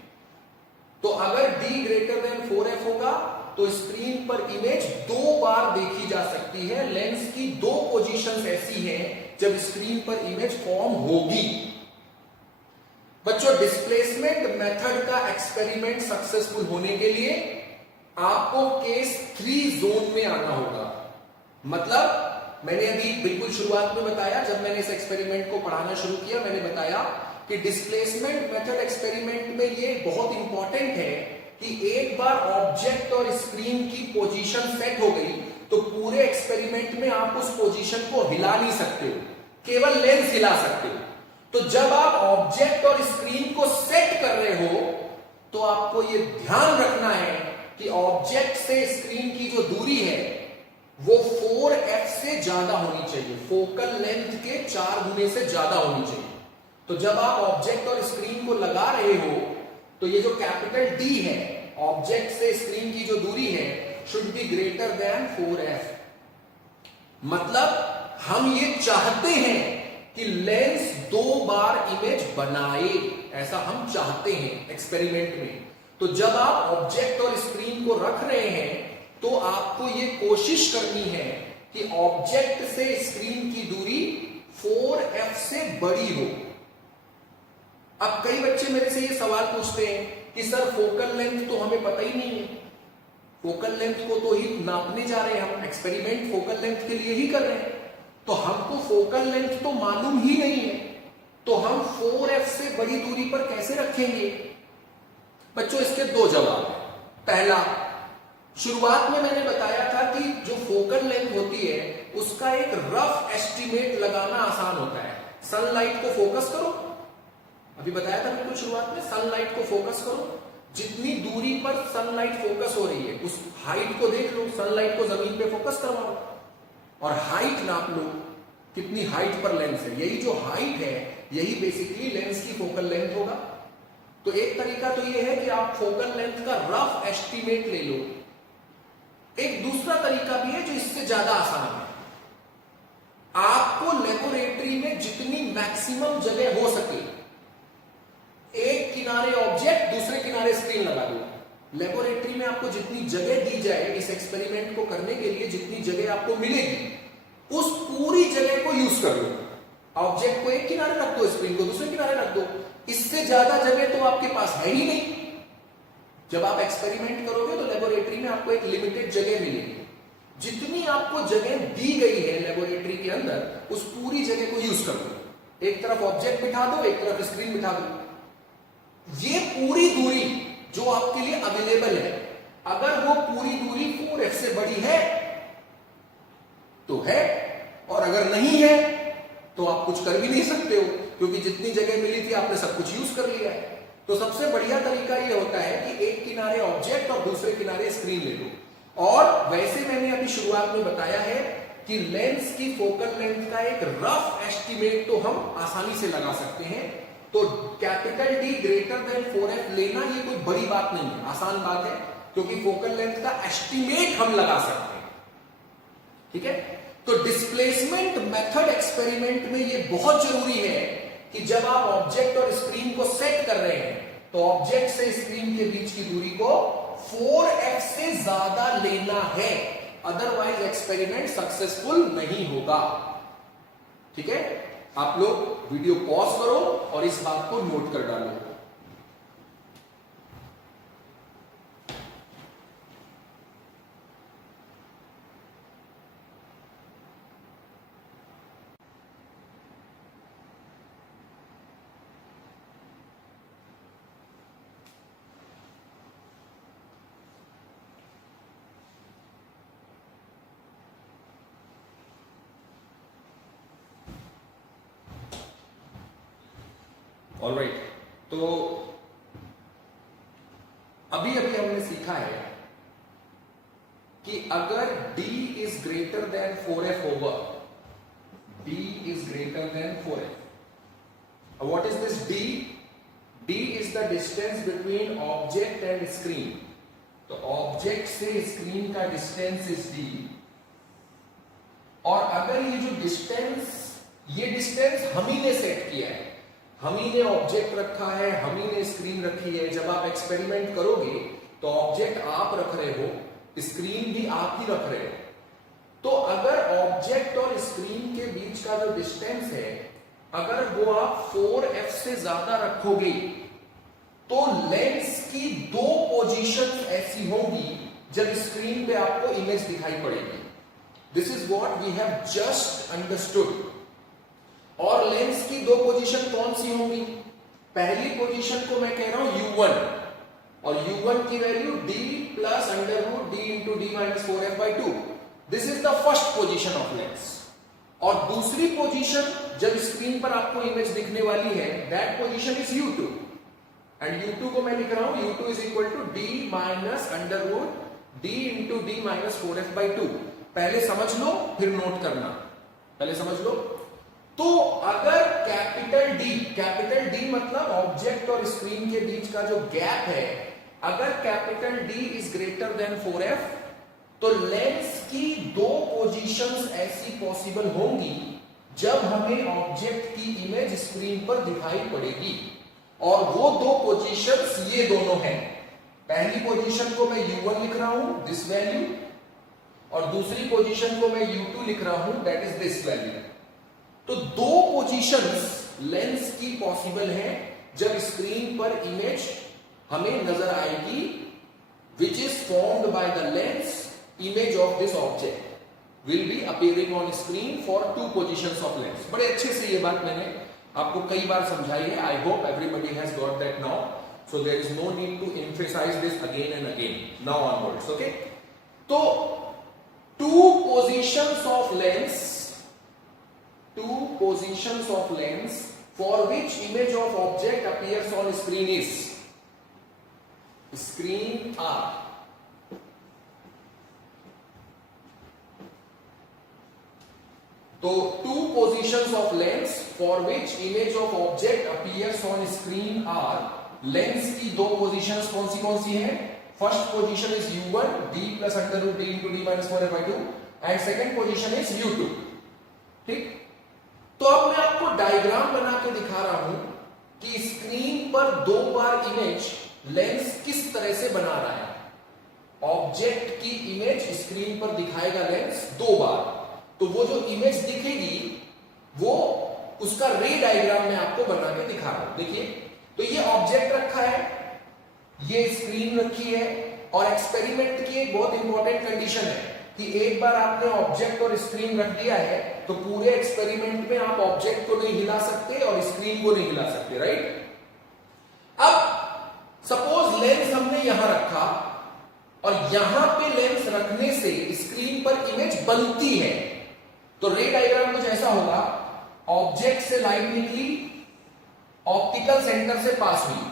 तो अगर d greater than 4f होगा तो screen पर image दो बार देखी जा सकती है। लेंस की दो पोजीशंस ऐसी हैं जब स्क्रीन पर इमेज फॉर्म होगी। बच्चों, डिस्प्लेसमेंट मेथड का एक्सपेरिमेंट सक्सेसफुल होने के लिए आपको केस 3 जोन में आना होगा। मतलब मैंने अभी बिल्कुल शुरुआत में बताया, जब मैंने इस एक्सपेरिमेंट को पढ़ाना शुरू किया, मैंने बताया कि डिस्प्लेसमेंट मेथड एक्सपेरिमेंट में ये बहुत इंपॉर्टेंट है कि एक बार ऑब्जेक्ट और स्क्रीन की पोजीशन सेट हो गई तो पूरे एक्सपेरिमेंट में आप उस पोजीशन को हिला नहीं सकते हो, केवल लेंस हिला सकते हो। तो जब आप ऑब्जेक्ट और स्क्रीन को सेट कर रहे हो तो आपको यह ध्यान रखना है कि ऑब्जेक्ट से स्क्रीन की जो दूरी है वो 4f से ज्यादा होनी चाहिए, फोकल लेंथ के 4 गुने से ज्यादा होनी चाहिए। तो जब आप ऑब्जेक्ट और स्क्रीन को लगा रहे हो तो ये जो कैपिटल डी है, ऑब्जेक्ट से स्क्रीन की जो दूरी है, should be greater than 4f। मतलब हम ये चाहते हैं कि लेंस 2 बार इमेज बनाए, ऐसा हम चाहते हैं एक्सपेरिमेंट में। तो जब आप ऑब्जेक्ट और स्क्रीन को रख रहे हैं तो आपको ये कोशिश करनी है कि ऑब्जेक्ट से स्क्रीन की दूरी 4f से बड़ी हो। अब कई बच्चे मेरे से ये सवाल पूछते हैं कि सर फोकल लेंथ तो हमें पता ही नहीं है, फोकल लेंथ को तो ही नापने जा रहे हैं हम, एक्सपेरिमेंट फोकल लेंथ के लिए ही कर रहे हैं, तो हमको फोकल लेंथ तो मालूम ही नहीं है, तो हम 4f से बड़ी दूरी पर कैसे रखेंगे? बच्चों इसके 2 जवाब हैं। पहला, शुरुआत में मैंने बताया था कि जो फोकल लेंथ होती है उसका एक रफ एस्टिमेट लगाना आसान होता है। सनलाइट को फोकस करो, अभी बताया था बिल्कुल शुरुआत में, सनलाइट को फोकस करो, जितनी दूरी पर सनलाइट फोकस हो रही है उस हाइट को देख लो, सनलाइट को जमीन पे फोकस करवाओ और हाइट नाप लो, कितनी हाइट पर लेंस है। यही जो हाइट है यही बेसिकली लेंस की फोकल लेंथ होगा। तो एक तरीका तो ये है कि आप फोकल लेंथ का रफ एस्टिमेट ले लो। एक दूसरा तरीका भी है जो इससे ज्यादा आसान है। आपको लेबोरेटरी में जितनी मैक्सिमम जगह हो सके, एक किनारे ऑब्जेक्ट दूसरे किनारे स्क्रीन लगा दो। लेबोरेटरी में आपको जितनी जगह दी जाए इस एक्सपेरिमेंट को करने के लिए, जितनी जगह आपको मिलेगी उस पूरी जगह को यूज कर लो। ऑब्जेक्ट को एक किनारे रख दो, स्क्रीन को दूसरे किनारे रख दो, इससे ज्यादा जगह तो आपके पास है ही नहीं। जब आप एक्सपेरिमेंट करोगे तो लेबोरेटरी में आपको एक लिमिटेड जगह मिलेगी, जितनी आपको जगह दी गई है लेबोरेटरी के अंदर उस पूरी जगह को यूज कर दो। एक तरफ ऑब्जेक्ट बिठा दो, एक तरफ स्क्रीन बिठा दो। ये पूरी दूरी जो आपके लिए अवेलेबल है, अगर वो पूरी दूरी 4f से बड़ी है तो है, और अगर नहीं है तो आप कुछ कर भी नहीं सकते हो, क्योंकि जितनी जगह मिली थी आपने सब कुछ यूज कर लिया है। तो सबसे बढ़िया तरीका ये होता है कि एक किनारे ऑब्जेक्ट और दूसरे किनारे स्क्रीन ले लो। और वैसे मैंने अभी शुरुआत में बताया है कि लेंस की फोकल लेंथ का एक रफ एस्टिमेट तो हम आसानी से लगा सकते हैं। तो capital D greater than 4f लेना ये कोई बड़ी बात नहीं है, आसान बात है, क्योंकि फोकल लेंथ का एस्टिमेट हम लगा सकते हैं। ठीक है, तो डिस्प्लेसमेंट मेथड एक्सपेरिमेंट में ये बहुत जरूरी है कि जब आप ऑब्जेक्ट और स्क्रीन को सेट कर रहे हैं तो ऑब्जेक्ट से स्क्रीन के बीच की दूरी को 4f से ज्यादा लेना है, अदरवाइज एक्सपेरिमेंट सक्सेसफुल नहीं होगा। ठीक है, आप लोग वीडियो पॉज करो और इस बात को नोट कर डालो। ऑलराइट, तो अभी हमने सीखा है कि अगर d is greater than 4f over, d is greater than 4f, what is this d? d is the distance between object and screen. तो ऑब्जेक्ट से स्क्रीन का डिस्टेंस इज d, और अगर ये जो डिस्टेंस, ये डिस्टेंस हम ही ने सेट किया है, हम ही ने ऑब्जेक्ट रखा है, हम ही ने स्क्रीन रखी है। जब आप एक्सपेरिमेंट करोगे तो ऑब्जेक्ट आप रख रहे हो, स्क्रीन भी आप ही रख रहे हो। तो अगर ऑब्जेक्ट और स्क्रीन के बीच का जो डिस्टेंस है, अगर वो आप 4f से ज्यादा रखोगे तो लेंस की 2 पोजीशन ऐसी होंगी जब स्क्रीन पे आपको इमेज दिखाई पड़ेगी। This is what we have just understood. और लेंस की 2 पोजीशन कौन सी होंगी? पहली पोजीशन को मैं कह रहा हूं u1, और u1 की value d plus under root d into d minus 4f/2। This is the first position of lens. और दूसरी पोजीशन जब स्क्रीन पर आपको इमेज दिखने वाली है, that position is u2, and u2 को मैं लिख रहा हूं u2 is equal to d minus under root d into d minus 4f/2। पहले समझ लो फिर नोट करना, पहले समझ लो। तो अगर कैपिटल डी मतलब ऑब्जेक्ट और स्क्रीन के बीच का जो गैप है, अगर capital D is greater than 4f, तो लेंस की दो पोजीशंस ऐसी पॉसिबल होंगी जब हमें ऑब्जेक्ट की इमेज स्क्रीन पर दिखाई पड़ेगी, और वो दो पोजीशंस ये दोनों हैं। पहली पोजीशन को मैं u1 लिख रहा हूं, दिस वैल्यू, और दूसरी पोजीशन को मैं u2 लिख रहा हूं, दैट इज दिस वैल्यू। तो दो पोजीशंस लेंस की पॉसिबल है जब स्क्रीन पर इमेज हमें नजर आएगी, which is formed by the lens, image of this object will be appearing on screen for two positions of lens. बड़े अच्छे से ये बात मैंने आपको कई बार समझाई है। I hope everybody has got that now, so there is no need to emphasize this again and again now onwards. Okay, तो two positions of lens for which image of object appears on screen is screen R. तो two positions of lens for which image of object appears on screen are, lens की दो positions कौन सी हैं? First position is u1 d plus under root d into d minus 4f/2 and second position is u2। ठीक, तो अब मैं आपको diagram बना के दिखा रहा हूं कि स्क्रीन पर दो बार इमेज लेंस किस तरह से बना रहा है। ऑब्जेक्ट की इमेज स्क्रीन पर दिखाएगा लेंस दो बार, तो वो जो इमेज दिखेगी वो उसका रे डायग्राम मैं आपको बना के दिखा रहा हूं। देखिए, तो ये ऑब्जेक्ट रखा है, ये स्क्रीन रखी है, और एक्सपेरिमेंट की एक बहुत इंपॉर्टेंट कंडीशन है कि एक बार आपने ऑब्जेक्ट और स्क्रीन रख दिया है तो पूरे एक्सपेरिमेंट में आप ऑब्जेक्ट को नहीं हिला सकते और स्क्रीन को नहीं हिला सकते, राइट। अब सपोज लेंस हमने यहां रखा और यहां पे लेंस रखने से स्क्रीन पर इमेज बनती है, तो रे डायग्राम कुछ ऐसा होगा, ऑब्जेक्ट से लाइट निकली, ऑप्टिकल सेंटर से पास हुई,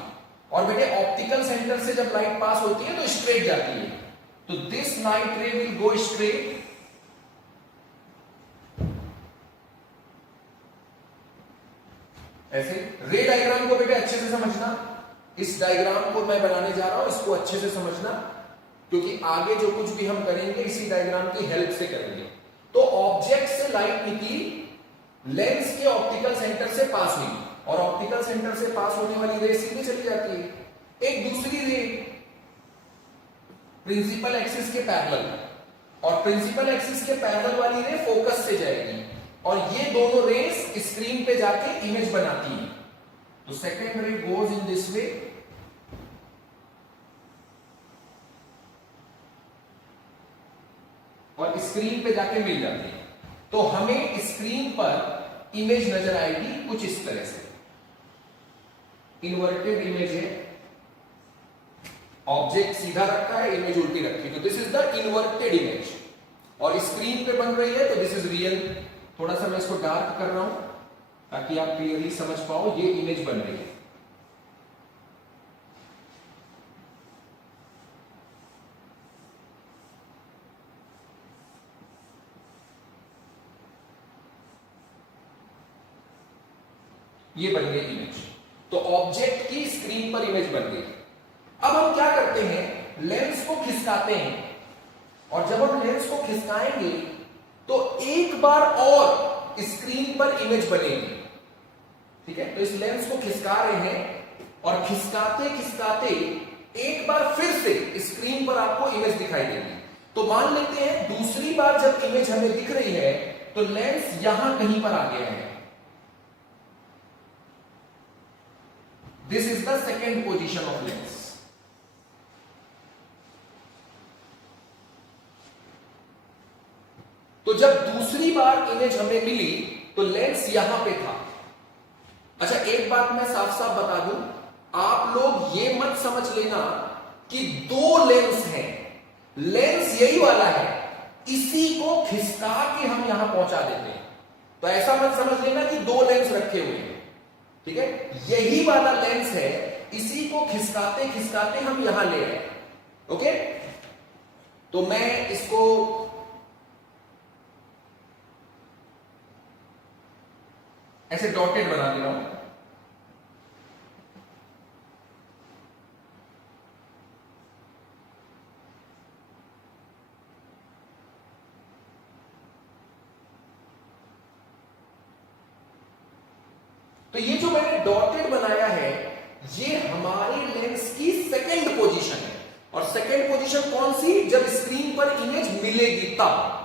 और बेटे ऑप्टिकल सेंटर से जब लाइट पास होती है तो स्ट्रेट जाती है, तो this light ray will go straight, ऐसे। रे डायग्राम को बेटे अच्छे से समझना, इस डायग्राम को मैं बनाने जा रहा हूं, इसको अच्छे से समझना, क्योंकि आगे जो कुछ भी हम करेंगे इसी डायग्राम की हेल्प से करेंगे। तो ऑब्जेक्ट से लाइट निकली, लेंस के ऑप्टिकल सेंटर से पास हुई, और ऑप्टिकल सेंटर से पास होने वाली रे सीधे चली जाती है एक दूसरी रे प्रिंसिपल एक्सिस के पैरेलल, और प्रिंसिपल एक्सिस के पैरेलल वाली रे फोकस से जाएगी, और ये दोनों रेस स्क्रीन पे जाके इमेज बनाती है। तो सेकेंड रे गोज इन दिस वे, और स्क्रीन पे जाके मिल जाती है। तो हमें स्क्रीन पर इमेज नजर आएगी कुछ इस तरह से, इन्वर्टेड इमेज है, ऑब्जेक्ट सीधा रखा है, इमेज उल्टी रखी है, तो this is the inverted image, और स्क्रीन पे बन रही है, तो दिस इज रियल। थोड़ा सा मैं इसको डार्क कर रहा हूं ताकि आप क्लियरली समझ पाओ, ये इमेज बन रही है। ये बन गई इमेज, तो ऑब्जेक्ट की स्क्रीन पर इमेज बन गई। अब हम क्या करते हैं, लेंस को खिसकाते हैं, और जब हम लेंस को खिसकाएंगे तो एक बार और स्क्रीन पर इमेज बनेगी। ठीक है, तो इस लेंस को खिसका रहे हैं, और खिसकाते खिसकाते एक बार फिर से स्क्रीन पर आपको इमेज दिखाई देगी। तो मान लेते हैं दूसरी बार जब इमेज हमें दिख रही है तो लेंस यहां कहीं पर आ गया है, this is the second position of lens. तो जब दूसरी बार इमेज हमें मिली तो लेंस यहां पे था। अच्छा, एक बात मैं साफ साफ बता दूं, आप लोग ये मत समझ लेना कि दो लेंस हैं, लेंस यही वाला है, इसी को खिसका के हम यहां पहुंचा देते हैं। तो ऐसा मत समझ लेना कि दो लेंस रखे हुए हैं, ठीक है, यही वाला लेंस है, इसी को खिसकाते खिसकाते हम यहां ले आए। ओके, तो मैं इसको ऐसे डॉटेड बना दे रहा हूं। तो ये जो मैंने डॉटेड बनाया है ये हमारे लेंस की सेकंड पोजीशन है। और सेकंड पोजीशन कौन सी? जब स्क्रीन पर इमेज मिलेगी तब।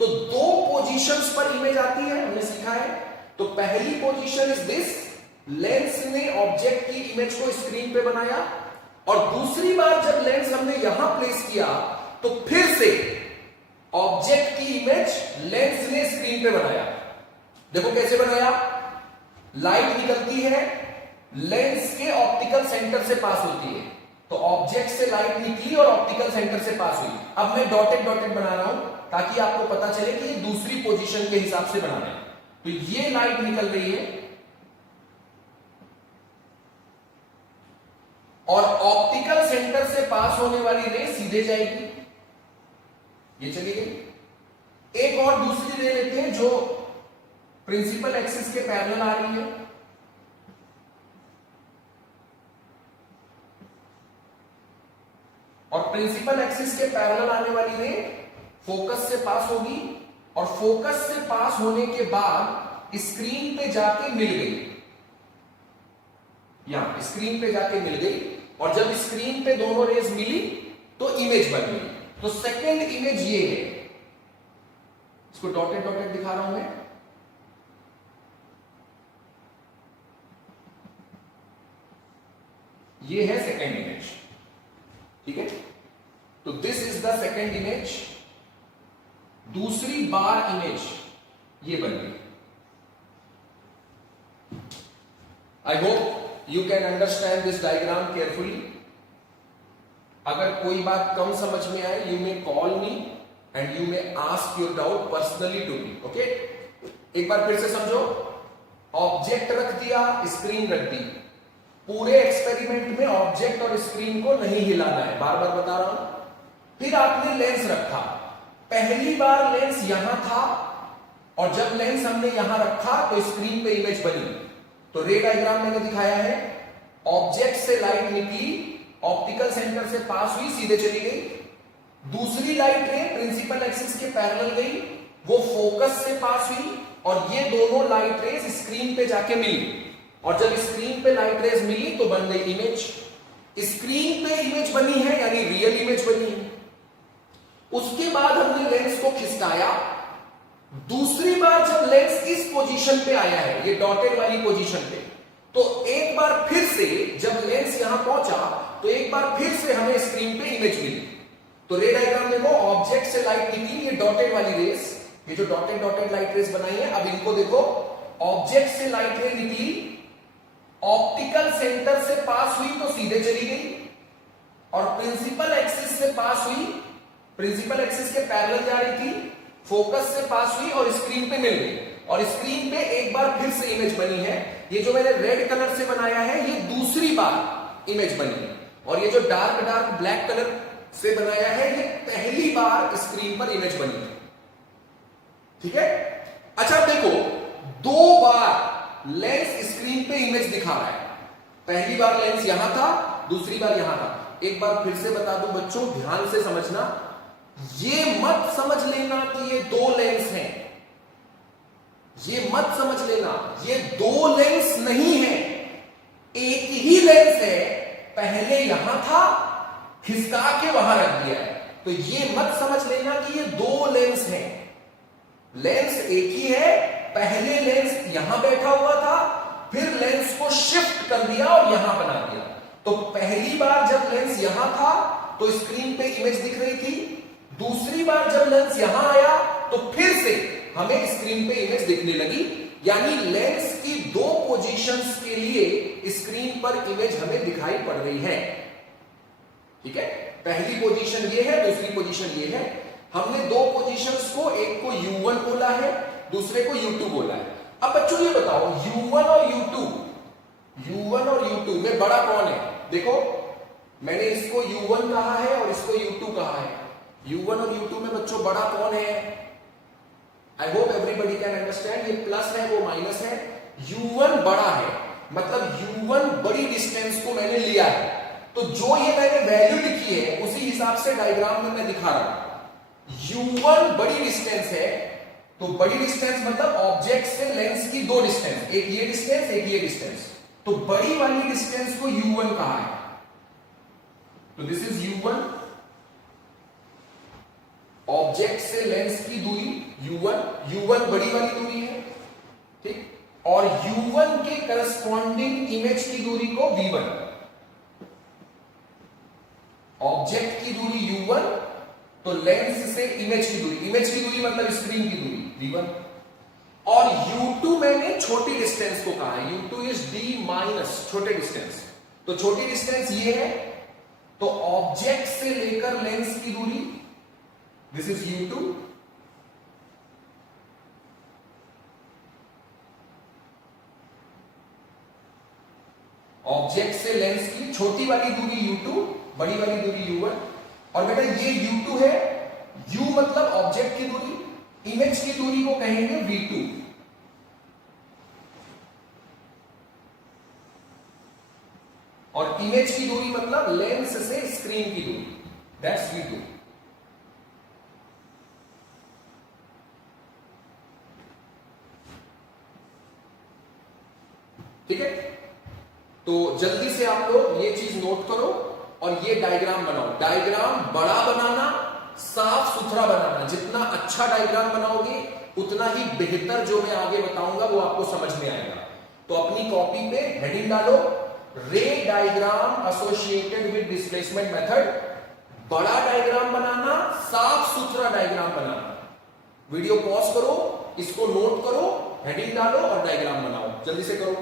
तो दो पोजीशंस पर इमेज आती है, हमने सीखा है। तो पहली पोजीशन इज दिस, लेंस ने ऑब्जेक्ट की इमेज को स्क्रीन पे बनाया, और दूसरी बार जब लेंस हमने यहां प्लेस किया तो फिर से ऑब्जेक्ट की इमेज लेंस ने स्क्रीन पे बनाया। देखो कैसे बनाया, लाइट निकलती है, लेंस के ऑप्टिकल सेंटर से पास होती है, तो ऑब्जेक्ट से लाइट निकली और ऑप्टिकल सेंटर से पास हुई। अब मैं डॉटेड डॉटेड बना रहा हूं ताकि आपको पता चले कि ये दूसरी पोजीशन के हिसाब से बना रहे हैं। तो ये लाइट निकल रही है और ऑप्टिकल सेंटर से पास होने वाली रे सीधे जाएगी, ये चली गई। एक और दूसरी रे लेते हैं जो प्रिंसिपल एक्सिस के पैरेलल आ रही है, और प्रिंसिपल एक्सिस के पैरेलल आने वाली रे फोकस से पास होगी, और फोकस से पास होने के बाद स्क्रीन पे जाके मिल गई, यहां स्क्रीन पे जाके मिल गई, और जब स्क्रीन पे दोनों रेज मिली तो इमेज बन गई। तो सेकंड इमेज ये है, इसको डॉटेड डॉटेड दिखा रहा हूं मैं। ये है सेकंड इमेज, ठीक है। तो this is the second image. दूसरी बार इमेज ये बन गई। I hope you can understand this diagram carefully. अगर कोई बात कम समझ में आए, you may call me and you may ask your doubt personally to me, okay. एक बार फिर से समझो, ऑब्जेक्ट रख दिया, स्क्रीन रख दी। पूरे एक्सपेरिमेंट में ऑब्जेक्ट और स्क्रीन को नहीं हिलाना है, बार बार बता रहा हूं। फिर आपने लेंस रखा, पहली बार लेंस यहां था, और जब लेंस हमने यहां रखा तो स्क्रीन पे इमेज बनी। तो रे डायग्राम मैंने दिखाया है, ऑब्जेक्ट से लाइट निकली, ऑप्टिकल सेंटर से पास हुई, सीधे चली गई। दूसरी लाइट रे प्रिंसिपल एक्सिस के पैरेलल गई, वो फोकस से पास हुई, और ये दोनों लाइट रेज स्क्रीन पे जाके मिली, और जब स्क्रीन पे लाइट रेज मिली तो बन गई इमेज। स्क्रीन पे इमेज बनी है यानी रियल इमेज बनी है। उसके बाद हमने लेंस को खिसकाया, दूसरी बार जब लेंस इस पोजीशन पे आया है, ये डॉटेड वाली पोजीशन पे, तो एक बार फिर से जब लेंस यहां पहुंचा तो एक बार फिर से हमें स्क्रीन पे इमेज मिली। तो रे डायग्राम देखो, ऑब्जेक्ट से लाइट निकली, ये डॉटेड वाली रेस, ये जो डॉटेड डॉटेड लाइट रेस बनाई है, अब इनको देखो, ऑब्जेक्ट से लाइट रे निकली, ऑप्टिकल सेंटर से पास हुई तो सीधे चली गई, और प्रिंसिपल एक्सिस से पास हुई, प्रिंसिपल एक्सिस के पैरेलल जा रही थी, फोकस से पास हुई और स्क्रीन पे मिल गई, और स्क्रीन पे एक बार फिर से इमेज बनी है। ये जो मैंने रेड कलर से बनाया है ये दूसरी बार इमेज बनी है, और ये जो डार्क डार्क ब्लैक कलर से बनाया है ये पहली बार स्क्रीन पर इमेज बनी है, ठीक है। अच्छा देखो, दो बार लेंस स्क्रीन पे इमेज दिखा रहा है, पहली बार लेंस यहां था, दूसरी बार यहां था। एक बार फिर से बता दूं बच्चों, ध्यान से समझना, ये मत समझ लेना कि ये दो लेंस हैं, ये मत समझ लेना ये दो लेंस नहीं है, एक ही लेंस है, पहले यहां था, खिसका के वहां रख दिया है। तो ये मत समझ लेना कि ये दो लेंस हैं, लेंस एक ही है, पहले लेंस यहां बैठा हुआ था, फिर लेंस को शिफ्ट कर दिया और यहां बना दिया। तो पहली बार जब लेंस यहां था तो स्क्रीन पे इमेज दिख रही थी, दूसरी बार जब लेंस यहां आया तो फिर से हमें स्क्रीन पे इमेज दिखने लगी। यानी लेंस की दो पोजीशंस के लिए स्क्रीन पर इमेज हमें दिखाई पड़ रही है, ठीक है। पहली पोजीशन ये है, दूसरी पोजीशन ये है। हमने दो पोजीशंस को, एक को U1 बोला है, दूसरे को U2 बोला है। अब बच्चों ये बताओ, U1 और U2 में बड़ा कौन है? देखो मैंने इसको U1 कहा है और इसको U2 कहा है। U1 और U2 में बच्चों बड़ा कौन है? I hope everybody can understand. ये प्लस है, वो माइनस है। u1 बड़ा है, मतलब u1 बड़ी डिस्टेंस को मैंने लिया है, तो जो ये मैंने वैल्यू लिखी है उसी हिसाब से डायग्राम में मैं दिखा रहा हूं। u1 बड़ी डिस्टेंस है, तो बड़ी डिस्टेंस मतलब ऑब्जेक्ट से लेंस की दो डिस्टेंस, एक ये डिस्टेंस एक ये डिस्टेंस, तो बड़ी वाली डिस्टेंस को u1 कहा है। तो दिस इज u1, ऑब्जेक्ट से लेंस की दूरी u1 बड़ी वाली दूरी है, ठीक, और u1 के करस्पॉन्डिंग इमेज की दूरी को v1, ऑब्जेक्ट की दूरी u1, तो लेंस से इमेज की दूरी मतलब स्क्रीन की दूरी v1, और u2 मैंने छोटी डिस्टेंस को कहा है, u2 इज d माइनस छोटे डिस्टेंस, तो छोटी डिस्टेंस ये है, तो ऑब्जेक्ट से लेकर लेंस की दूरी दिस इज u2, ऑब्जेक्ट से लेंस की छोटी वाली दूरी u2, बड़ी वाली दूरी u1, और बेटा ये u2 है, u मतलब ऑब्जेक्ट की दूरी, इमेज की दूरी को कहेंगे v2, और इमेज की दूरी मतलब लेंस से स्क्रीन की दूरी, दैट्स v2। ठीक है, तो जल्दी से आप लोग ये चीज नोट करो और ये डायग्राम बनाओ। डायग्राम बड़ा बनाना, साफ सुथरा बनाना, जितना अच्छा डायग्राम बनाओगे उतना ही बेहतर जो मैं आगे बताऊंगा वो आपको समझ में आएगा। तो अपनी कॉपी पे हेडिंग डालो, रे diagram associated with displacement method. बड़ा डायग्राम बनाना, साफ सुथरा डायग्राम बनाना। वीडियो पॉज करो, इसको नोट करो, हेडिंग डालो और डायग्राम बनाओ, जल्दी से करो।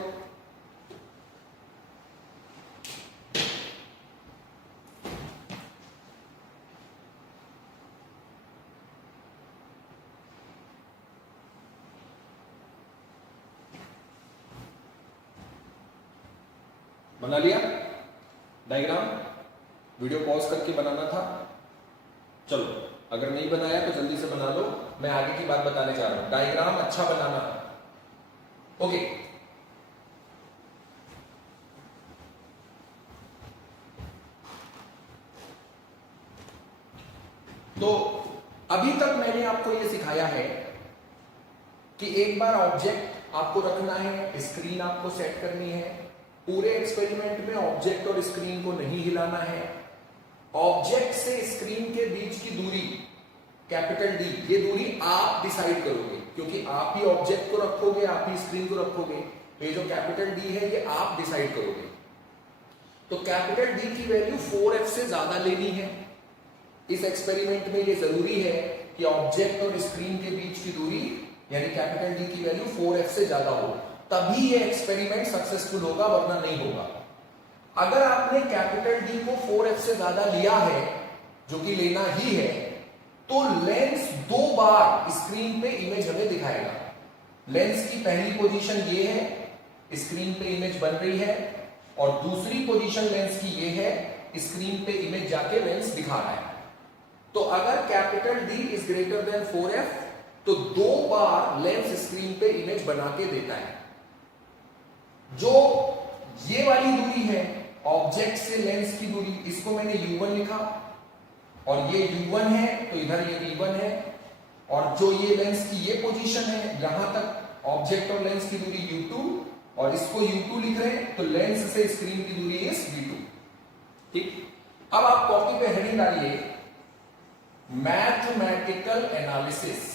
बना लिया डायग्राम? वीडियो पॉज करके बनाना था। चलो, अगर नहीं बनाया तो जल्दी से बना लो, मैं आगे की बात बताने जा रहा हूं। डायग्राम अच्छा बनाना। ओके, तो अभी तक मैंने आपको यह सिखाया है कि एक बार ऑब्जेक्ट आपको रखना है, स्क्रीन आपको सेट करनी है। पूरे एक्सपेरिमेंट में ऑब्जेक्ट और स्क्रीन को नहीं हिलाना है। ऑब्जेक्ट से स्क्रीन के बीच की दूरी कैपिटल डी, ये दूरी आप डिसाइड करोगे, क्योंकि आप ही ऑब्जेक्ट को रखोगे, आप ही स्क्रीन को रखोगे। ये जो कैपिटल डी है ये आप डिसाइड करोगे। तो कैपिटल डी की वैल्यू 4f से ज्यादा लेनी है। इस एक्सपेरिमेंट में ये जरूरी है कि ऑब्जेक्ट और स्क्रीन के बीच की दूरी यानी कैपिटल डी की वैल्यू 4f से ज्यादा हो, तभी ये एक्सपेरिमेंट सक्सेसफुल होगा, वरना नहीं होगा। अगर आपने कैपिटल डी को 4f से ज्यादा लिया है, जो कि लेना ही है, तो लेंस 2 बार स्क्रीन पे इमेज हमें दिखाएगा। लेंस की पहली पोजीशन ये है, स्क्रीन पे इमेज बन रही है, और दूसरी पोजीशन लेंस की ये है, स्क्रीन पे इमेज जाके लेंस दिखा रहा है। तो अगर capital D is greater than 4f, तो 2 बार लेंस स्क्रीन पे इमेज बना के देता है। जो ये वाली दूरी है ऑब्जेक्ट से लेंस की दूरी, इसको मैंने u1 लिखा, और ये u1 है तो इधर ये v1 है, और जो ये लेंस की ये पोजीशन है, यहां तक ऑब्जेक्ट और लेंस की दूरी u2, और इसको u2 लिख रहे हैं, तो लेंस से स्क्रीन की दूरी इज v2। ठीक, अब आप कॉपी पे हेडिंग डालिए, मैथमेटिकल एनालिसिस।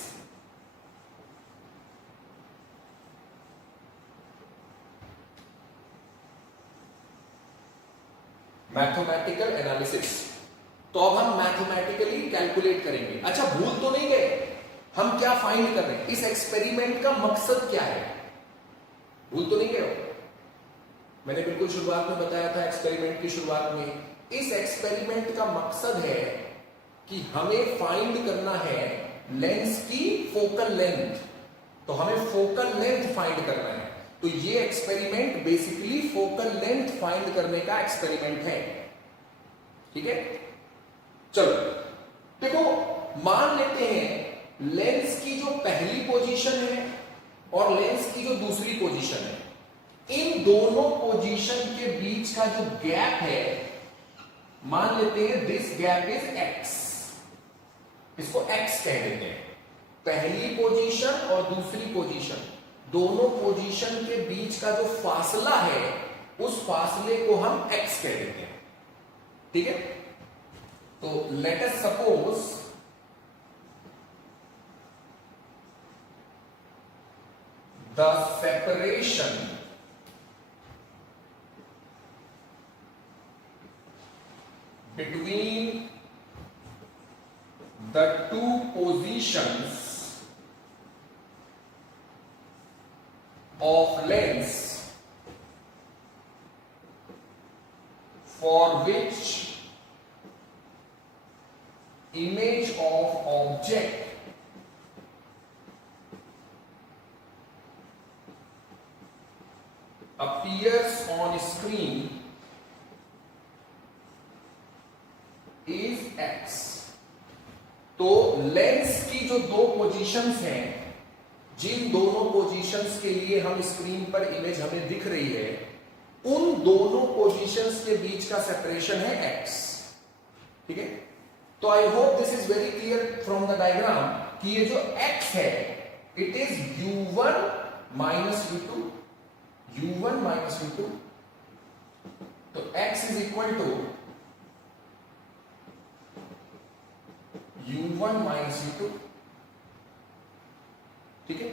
Mathematical analysis. तो अब हम मैथमेटिकली कैलकुलेट करेंगे। अच्छा, भूल तो नहीं गए, हम क्या फाइंड कर रहे हैं, इस एक्सपेरिमेंट का मकसद क्या है? भूल तो नहीं गए हो? मैंने बिल्कुल शुरुआत में बताया था, एक्सपेरिमेंट की शुरुआत में, इस एक्सपेरिमेंट का मकसद है कि हमें फाइंड करना है लेंस की फोकल लेंथ। तो हमें फोकल लेंथ फाइंड करना है। तो ये experiment basically focal length find करने का एक्सपेरिमेंट है। ठीक है, चलो देखो, मान लेते हैं लेंस की जो पहली पोजीशन है और लेंस की जो दूसरी पोजीशन है, इन दोनों पोजीशन के बीच का जो गैप है, मान लेते हैं दिस गैप इज x, इसको x कह देते हैं। पहली पोजीशन और दूसरी पोजीशन, दोनों पोजीशन के बीच का जो फासला है, उस फासले को हम x कह देते हैं। ठीक है, तो let us suppose the separation between the two positions of lens for which image of object appears on screen is x। तो लेंस की जो दो पोजीशंस हैं, जिन दोनों पोजीशंस के लिए हम स्क्रीन पर इमेज हमें दिख रही है, उन दोनों पोजीशंस के बीच का सेपरेशन है x। ठीक है, तो I hope this is very clear from the diagram कि ये जो x है it is u1 minus u2, u1 minus u2। तो x is equal to u1 minus u2। ठीक है,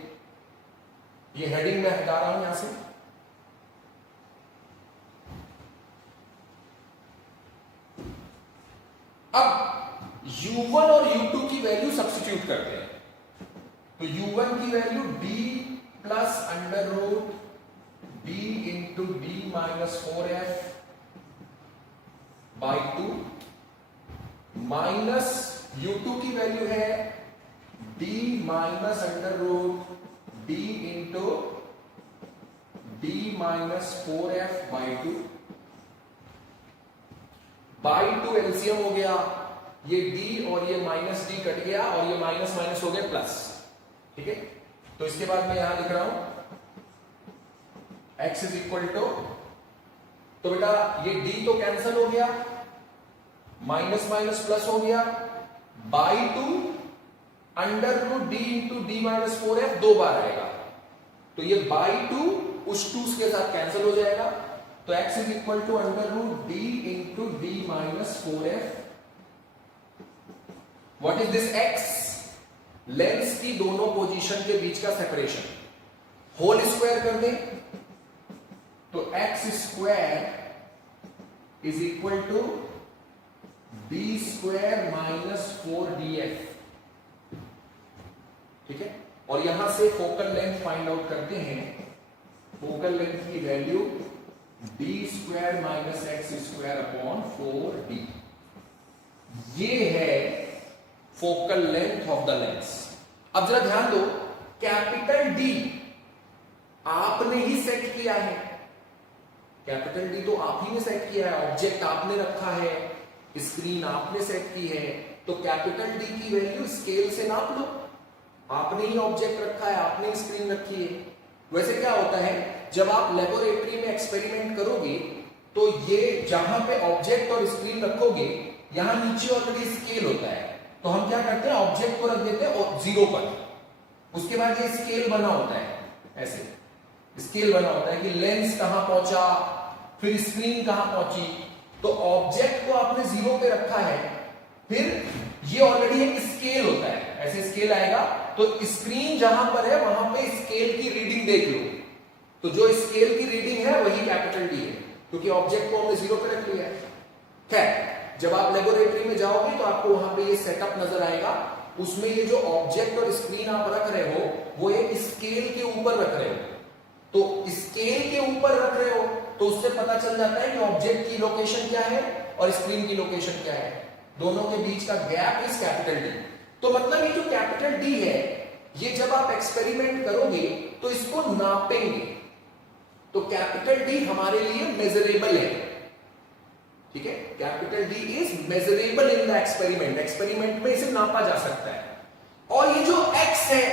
ये हेडिंग मैं हटा रहा हूं यहां से। अब u1 और u2 की वैल्यू सब्स्टिट्यूट करते हैं। तो u1 की value d plus under root d into d minus 4f by 2 minus u2 की वैल्यू है d minus under root d into d minus 4f by 2 by 2 LCM हो गया, ये d और ये माइनस d कट गया और ये माइनस माइनस हो गया प्लस। ठीक है, तो इसके बाद मैं यहां लिख रहा हूं x इज इक्वल टू, तो बेटा ये d तो कैंसिल हो गया, माइनस माइनस प्लस हो गया, by 2 under root d into d minus 4f 2 बार आएगा, तो ये बाई 2 उस 2 के साथ कैंसिल हो जाएगा। तो x is equal to under root d into d minus 4f। What is this x? Lens की दोनों पोजीशन के बीच का सेपरेशन। होल स्क्वायर कर दें तो x square is equal to d square minus 4df। ठीक है, और यहां से फोकल लेंथ फाइंड आउट करते हैं। फोकल लेंथ की value d square minus x square upon 4d, ये है focal length of the lens. अब जरा ध्यान दो, कैपिटल D आपने ही सेट किया है, कैपिटल D तो आप ही ने सेट किया है, ऑब्जेक्ट आपने रखा है, स्क्रीन आपने सेट की है, तो कैपिटल D की वैल्यू स्केल से नाप लो। आपने ही ऑब्जेक्ट रखा है, आपने स्क्रीन रखी है। वैसे क्या होता है, जब आप लेबोरेटरी में एक्सपेरिमेंट करोगे तो ये जहां पे ऑब्जेक्ट और स्क्रीन रखोगे, यहां नीचे ऑलरेडी स्केल होता है, तो हम क्या करते हैं, ऑब्जेक्ट को रख देते हैं 0 पर। उसके बाद ये स्केल बना होता है, ऐसे स्केल बना होता है कि लेंस कहां पहुंचा, फिर स्क्रीन कहां पहुंची। तो ऑब्जेक्ट को आपने 0 पे रखा है, फिर ये ऑलरेडी एक स्केल होता है, ऐसे स्केल आएगा, तो स्क्रीन जहां पर है वहां पे स्केल की रीडिंग देख लो, तो जो स्केल की रीडिंग है वही कैपिटल डी है, क्योंकि ऑब्जेक्ट को हमने 0 पे रख लिया है। खैर, जब आप लेबोरेटरी में जाओगे तो आपको वहां पे ये सेटअप नजर आएगा, उसमें ये जो ऑब्जेक्ट और स्क्रीन आप रख रहे हो वो एक स्केल के ऊपर रख रहे हो। तो स्केल के ऊपर रख रहे हो तो उससे पता चल जाता है कि ऑब्जेक्ट की लोकेशन क्या है और स्क्रीन की लोकेशन क्या है, दोनों के बीच का गैप इज कैपिटल डी। तो मतलब ये जो कैपिटल डी है, ये जब आप एक्सपेरिमेंट करोगे तो इसको नापेंगे, तो कैपिटल डी हमारे लिए मेजरेबल है। ठीक है, capital D is measurable in the experiment, experiment में इसे नापा जा सकता है। और ये जो x है,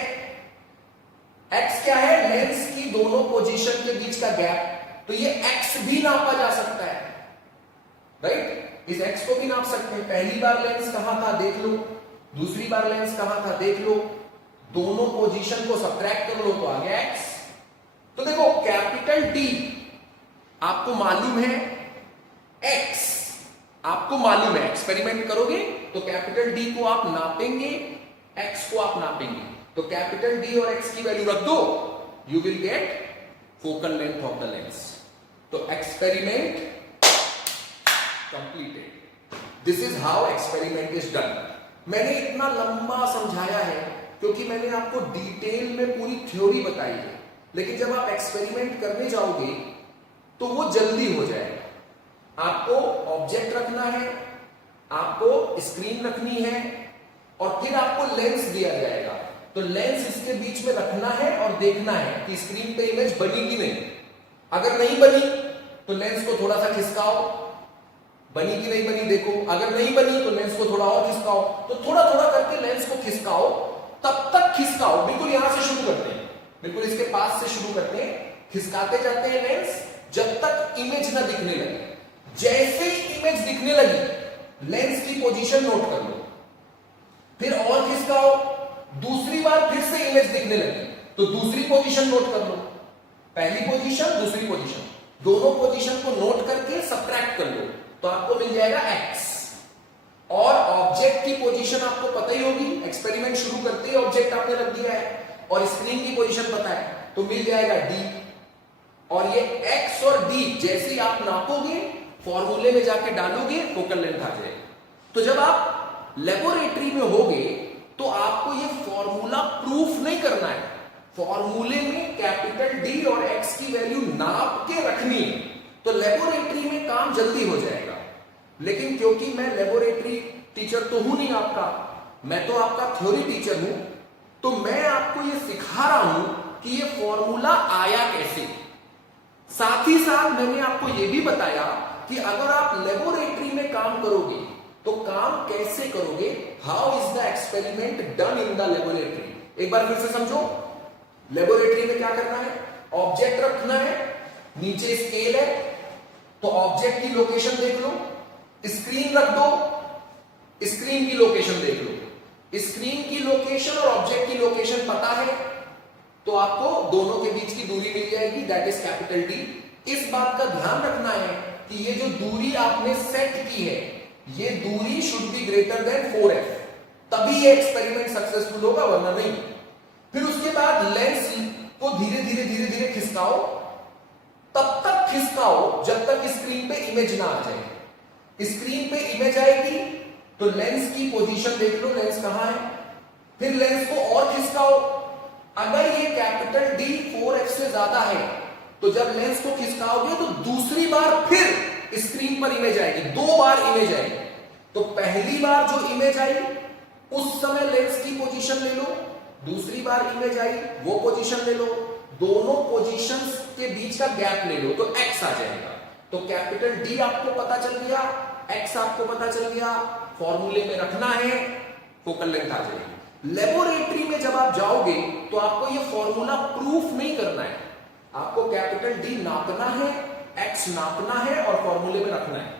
एक्स क्या है? लेंस की दोनों पोजीशन के बीच का गैप। तो ये एक्स भी नापा जा सकता है, राइट? इस एक्स को भी नाप सकते हैं। पहली बार लेंस कहां था देख लो, दूसरी बार लेंस कहां था देख लो, दोनों पोजीशन को सब्ट्रैक्ट कर लो तो आ गया एक्स। तो देखो कैपिटल डी आपको मालूम है, एक्स आपको मालूम है, एक्सपेरिमेंट करोगे तो कैपिटल डी को आप नापेंगे, एक्स को आप नापेंगे, तो कैपिटल डी और एक्स की वैल्यू रख दो, you will get focal length of the lens. तो experiment completed. This is how experiment is done. मैंने इतना लंबा समझाया है क्योंकि मैंने आपको डिटेल में पूरी थ्योरी बताई है, लेकिन जब आप एक्सपेरिमेंट करने जाओगे तो वो जल्दी हो जाएगा। आपको ऑब्जेक्ट रखना है, आपको स्क्रीन रखनी है, और फिर आपको लेंस दिया जाएगा। तो लेंस इसके बीच में रखना है और देखना है कि स्क्रीन पे इमेज बनी कि नहीं। अगर नहीं बनी तो लेंस को थोड़ा सा खिसकाओ, बनी कि नहीं बनी देखो। अगर नहीं बनी तो लेंस को थोड़ा और खिसकाओ। तो थोड़ा थोड़ा करके लेंस को खिसकाओ, तब तक खिसकाओ, बिल्कुल यहां से शुरू करते हैं, बिल्कुल इसके पास से शुरू करते हैं, खिसकाते जाते हैं लेंस जब तक इमेज ना दिखने लगे। जैसे ही इमेज दिखने लगी लेंस की पोजीशन नोट कर लो, फिर और खिसकाओ, दूसरी बार फिर से इमेज दिखने लगी तो दूसरी पोजीशन नोट कर लो, पहली पोजीशन दूसरी पोजीशन, दोनों पोजीशन को नोट करके सब्ट्रैक्ट कर लो तो आपको मिल जाएगा एक्स। और ऑब्जेक्ट की पोजीशन आपको पता ही होगी, एक्सपेरिमेंट शुरू करते ही ऑब्जेक्ट आपने रख दिया है और स्क्रीन की पोजीशन पता है तो मिल जाएगा डी। और ये एक्स और डी जैसे ही आप नापोगे फॉर्मूले में जाके डालोगे फोकल लेंथ आ जाएगी। तो जब आप लेबोरेटरी में होगे तो आपको ये फॉर्मूला प्रूफ नहीं करना है, फॉर्मूले में कैपिटल डी और एक्स की वैल्यू नाप के रखनी है, तो लेबोरेटरी में काम जल्दी हो जाएगा। लेकिन क्योंकि मैं लेबोरेटरी टीचर तो हूं नहीं आपका, मैं तो आपका थ्योरी टीचर हूं, तो मैं आपको ये सिखा रहा हूं कि ये फॉर्मूला आया कैसे। साथ ही साथ मैंने आपको यह भी बताया कि अगर आप लेबोरेटरी में काम करोगे तो काम कैसे करोगे, how is the experiment done in the laboratory. एक बार फिर से समझो, लेबोरेटरी में क्या करना है, ऑब्जेक्ट रखना है, नीचे स्केल है, तो ऑब्जेक्ट की लोकेशन देख लो, स्क्रीन रख दो, स्क्रीन की लोकेशन देख लो, स्क्रीन की लोकेशन और ऑब्जेक्ट की लोकेशन पता है तो आपको दोनों के बीच की दूरी मिल जाएगी, दैट इज कैपिटल डी। इस बात का ध्यान रखना है कि ये जो दूरी आपने सेट की है ये दूरी should be greater than 4f, तभी ये एक्सपेरिमेंट सक्सेसफुल होगा, वरना नहीं। फिर उसके बाद लेंस को धीरे धीरे धीरे धीरे खिसकाओ, तब तक खिसकाओ जब तक स्क्रीन पे इमेज ना आ जाए। स्क्रीन पे इमेज आएगी तो लेंस की पोजीशन देख लो, लेंस कहां है, फिर लेंस को और खिसकाओ। अगर ये कैपिटल डी 4f से ज्यादा है तो जब लेंस को खिसकाओगे तो दूसरी बार फिर स्क्रीन पर इमेज आएगी, 2 बार इमेज आएगी। तो पहली बार जो इमेज आई उस समय लेंस की पोजीशन ले लो, दूसरी बार इमेज आई वो पोजीशन ले लो, दोनों पोजीशंस के बीच का गैप ले लो तो एक्स आ जाएगा। तो कैपिटल डी आपको पता चल गया, एक्स आपको पता चल गया, फॉर्मूले में रखना है, फोकल लेंथ आ जाएगी। लेबोरेटरी में जब आप जाओगे तो आपको ये फॉर्मूला प्रूफ नहीं करना है, आपको कैपिटल डी नापना है, एक्स नापना है और फॉर्मूले में रखना है।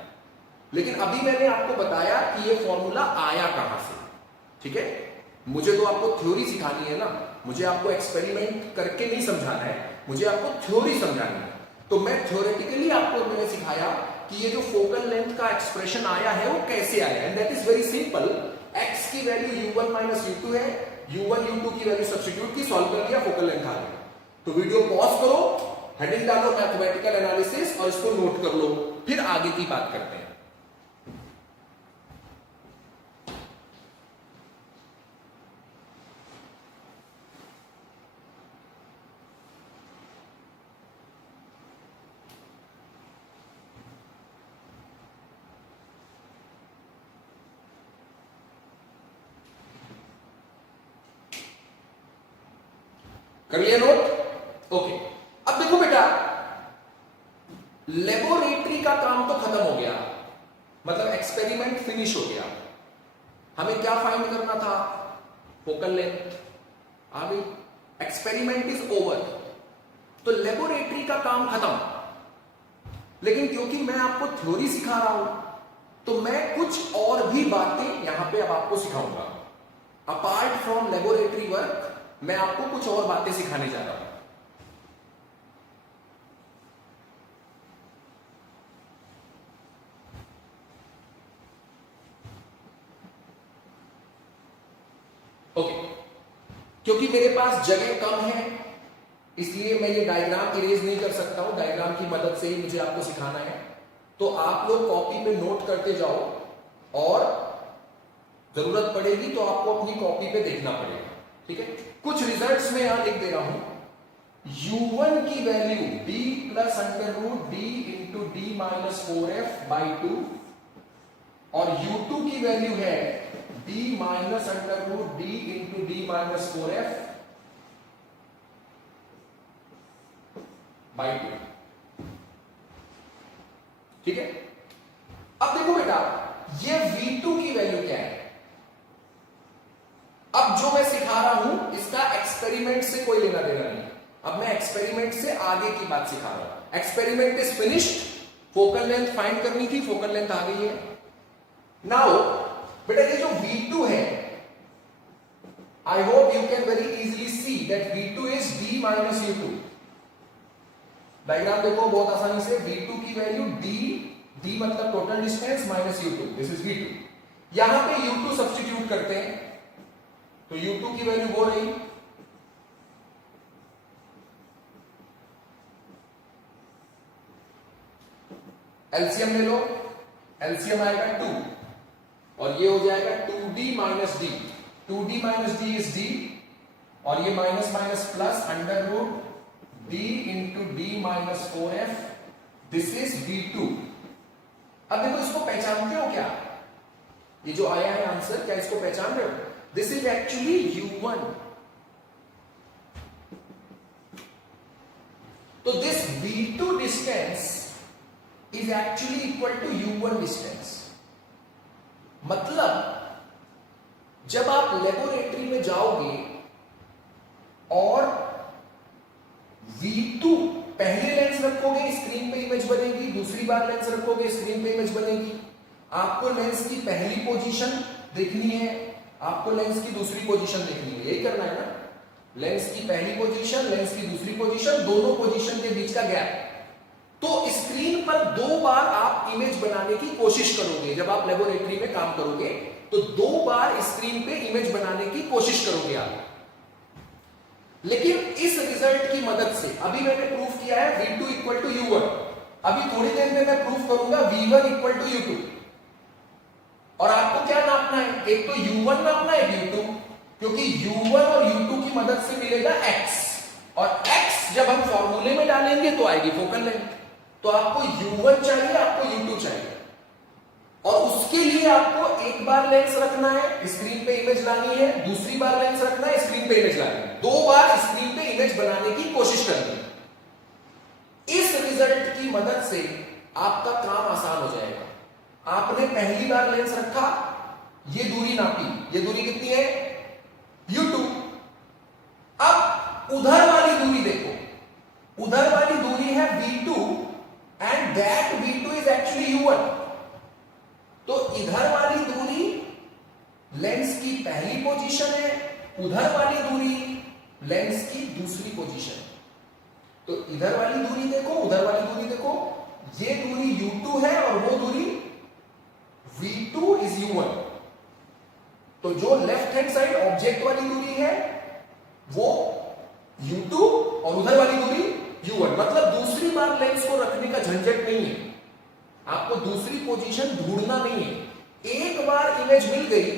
लेकिन अभी मैंने आपको बताया कि ये फॉर्मूला आया कहां से, ठीक है। मुझे तो आपको थ्योरी सिखानी है ना, मुझे आपको एक्सपेरिमेंट करके नहीं समझाना है, मुझे आपको थ्योरी समझानी है। तो मैं थ्योरेटिकली आपको मैंने सिखाया कि ये जो फोकल लेंथ का एक्सप्रेशन आया है वो कैसे आया है, and that is very simple. x की वैल्यू u1 माइनस u2 है, u1 u2 की वैल्यू सब्स्टिट्यूट की, सॉल्व कर दिया, फोकल लेंथ आ गया। तो वीडियो पॉज करो, हेडिंग डालो मैथमेटिकल एनालिसिस और इसको नोट कर लो, फिर आगे की बात करते हैं। कर लिया नोट, ओके। अब देखो बेटा, लेबोरेटरी का काम तो खत्म हो गया, मतलब एक्सपेरिमेंट फिनिश हो गया। हमें क्या फाइंड करना था, फोकल लेंथ आ गई। एक्सपेरिमेंट इज ओवर, तो लेबोरेटरी का काम खत्म। लेकिन क्योंकि मैं आपको थ्योरी सिखा रहा हूं, तो मैं कुछ और भी बातें यहां पे अब आपको सिखाऊंगा। अपार्ट फ्रॉम लेबोरेटरी वर्क मैं आपको कुछ और बातें सिखाने जा रहा हूं। ओके, क्योंकि मेरे पास जगह कम है इसलिए मैं ये डायग्राम इरेज नहीं कर सकता हूं, डायग्राम की मदद से ही मुझे आपको सिखाना है। तो आप लोग कॉपी पे नोट करते जाओ और जरूरत पड़ेगी तो आपको अपनी कॉपी पे देखना पड़ेगा, ठीक है। कुछ रिजल्ट्स में यहां लिख दे रहा हूं। u1 की value d plus under root d into d minus 4f by 2 और u2 की वैल्यू है d minus under root d into d minus 4f by 2, ठीक है। अब देखो बेटा, ये v2 की वैल्यू क्या है। अब जो मैं सिखा रहा हूं इसका एक्सपेरिमेंट से कोई लेना देना नहीं। अब मैं एक्सपेरिमेंट से आगे की बात सिखा रहा हूं। Experiment is finished, focal length find करनी थी, फोकल लेंथ आ गई है। नाउ बेटा ये जो v2 है, I hope you can very easily see that v2 is d minus u2। Diagram देखो बहुत आसानी से, v2 की वैल्यू d मतलब total distance minus u2, this is v2। यहां पे u2 सब्स्टिट्यूट करते हैं तो u2 की वैल्यू वो रही एलसीएम ले लो, एलसीएम आएगा 2 और ये हो जाएगा 2d minus d, 2d minus d is d और ये minus minus plus under root d into d minus 4f, this is v2। अब देखो इसको पहचानते हो क्या, ये जो आया है आंसर, क्या इसको पहचान रहे हो। This is actually u1। तो this v2 distance is actually equal to u1 distance. मतलब जब आप लेबोरेटरी में जाओगे और v2 पहले लेंस रखोगे स्क्रीन पे इमेज बनेगी, दूसरी बार लेंस रखोगे स्क्रीन पे इमेज बनेगी। आपको लेंस की पहली पोजीशन देखनी है, आपको लेंस की दूसरी पोजीशन देखनी है, यही करना है ना। लेंस की पहली पोजीशन, लेंस की दूसरी पोजीशन, दोनों पोजीशन के बीच का गैप। तो स्क्रीन पर 2 बार आप इमेज बनाने की कोशिश करोगे। जब आप लेबोरेटरी में काम करोगे तो 2 बार स्क्रीन पे इमेज बनाने की कोशिश करोगे आप। लेकिन इस रिजल्ट की मदद से अभी मैंने प्रूफ किया है v2 इक्वल टू u1, अभी थोड़ी देर में मैं प्रूफ करूंगा v1 इक्वल टू u2। और आपको क्या नापना है, एक तो u1 नापना है, u2, क्योंकि u1 और u2 की मदद से मिलेगा x, और x जब हम फॉर्मूले में डालेंगे तो आएगी फोकल लेंथ। तो आपको u1 चाहिए, आपको u2 चाहिए, और उसके लिए आपको एक बार लेंस रखना है, स्क्रीन पे इमेज लानी है, दूसरी बार लेंस रखना है, स्क्रीन पे इमेज लानी है, 2 बार स्क्रीन पे इमेज बनाने की कोशिश करनी है। इस रिजल्ट की मदद से आपका काम आसान हो जाएगा। आपने पहली बार लेंस रखा, ये दूरी नापी, ये दूरी कितनी है u2। अब उधर वाली दूरी देखो, उधर वाली दूरी है v2 and that v2 is actually u1। तो इधर वाली दूरी लेंस की पहली पोजीशन है, उधर वाली दूरी लेंस की दूसरी पोजीशन। तो इधर वाली दूरी देखो, उधर वाली दूरी देखो, ये दूरी u2 है और वो दूरी v2 इज u1। तो जो लेफ्ट हैंड साइड ऑब्जेक्ट वाली दूरी है वो u2 और उधर वाली दूरी u1। मतलब दूसरी बार लेंस को रखने का झंझट नहीं है, आपको दूसरी पोजीशन ढूंढना नहीं है। एक बार इमेज मिल गई,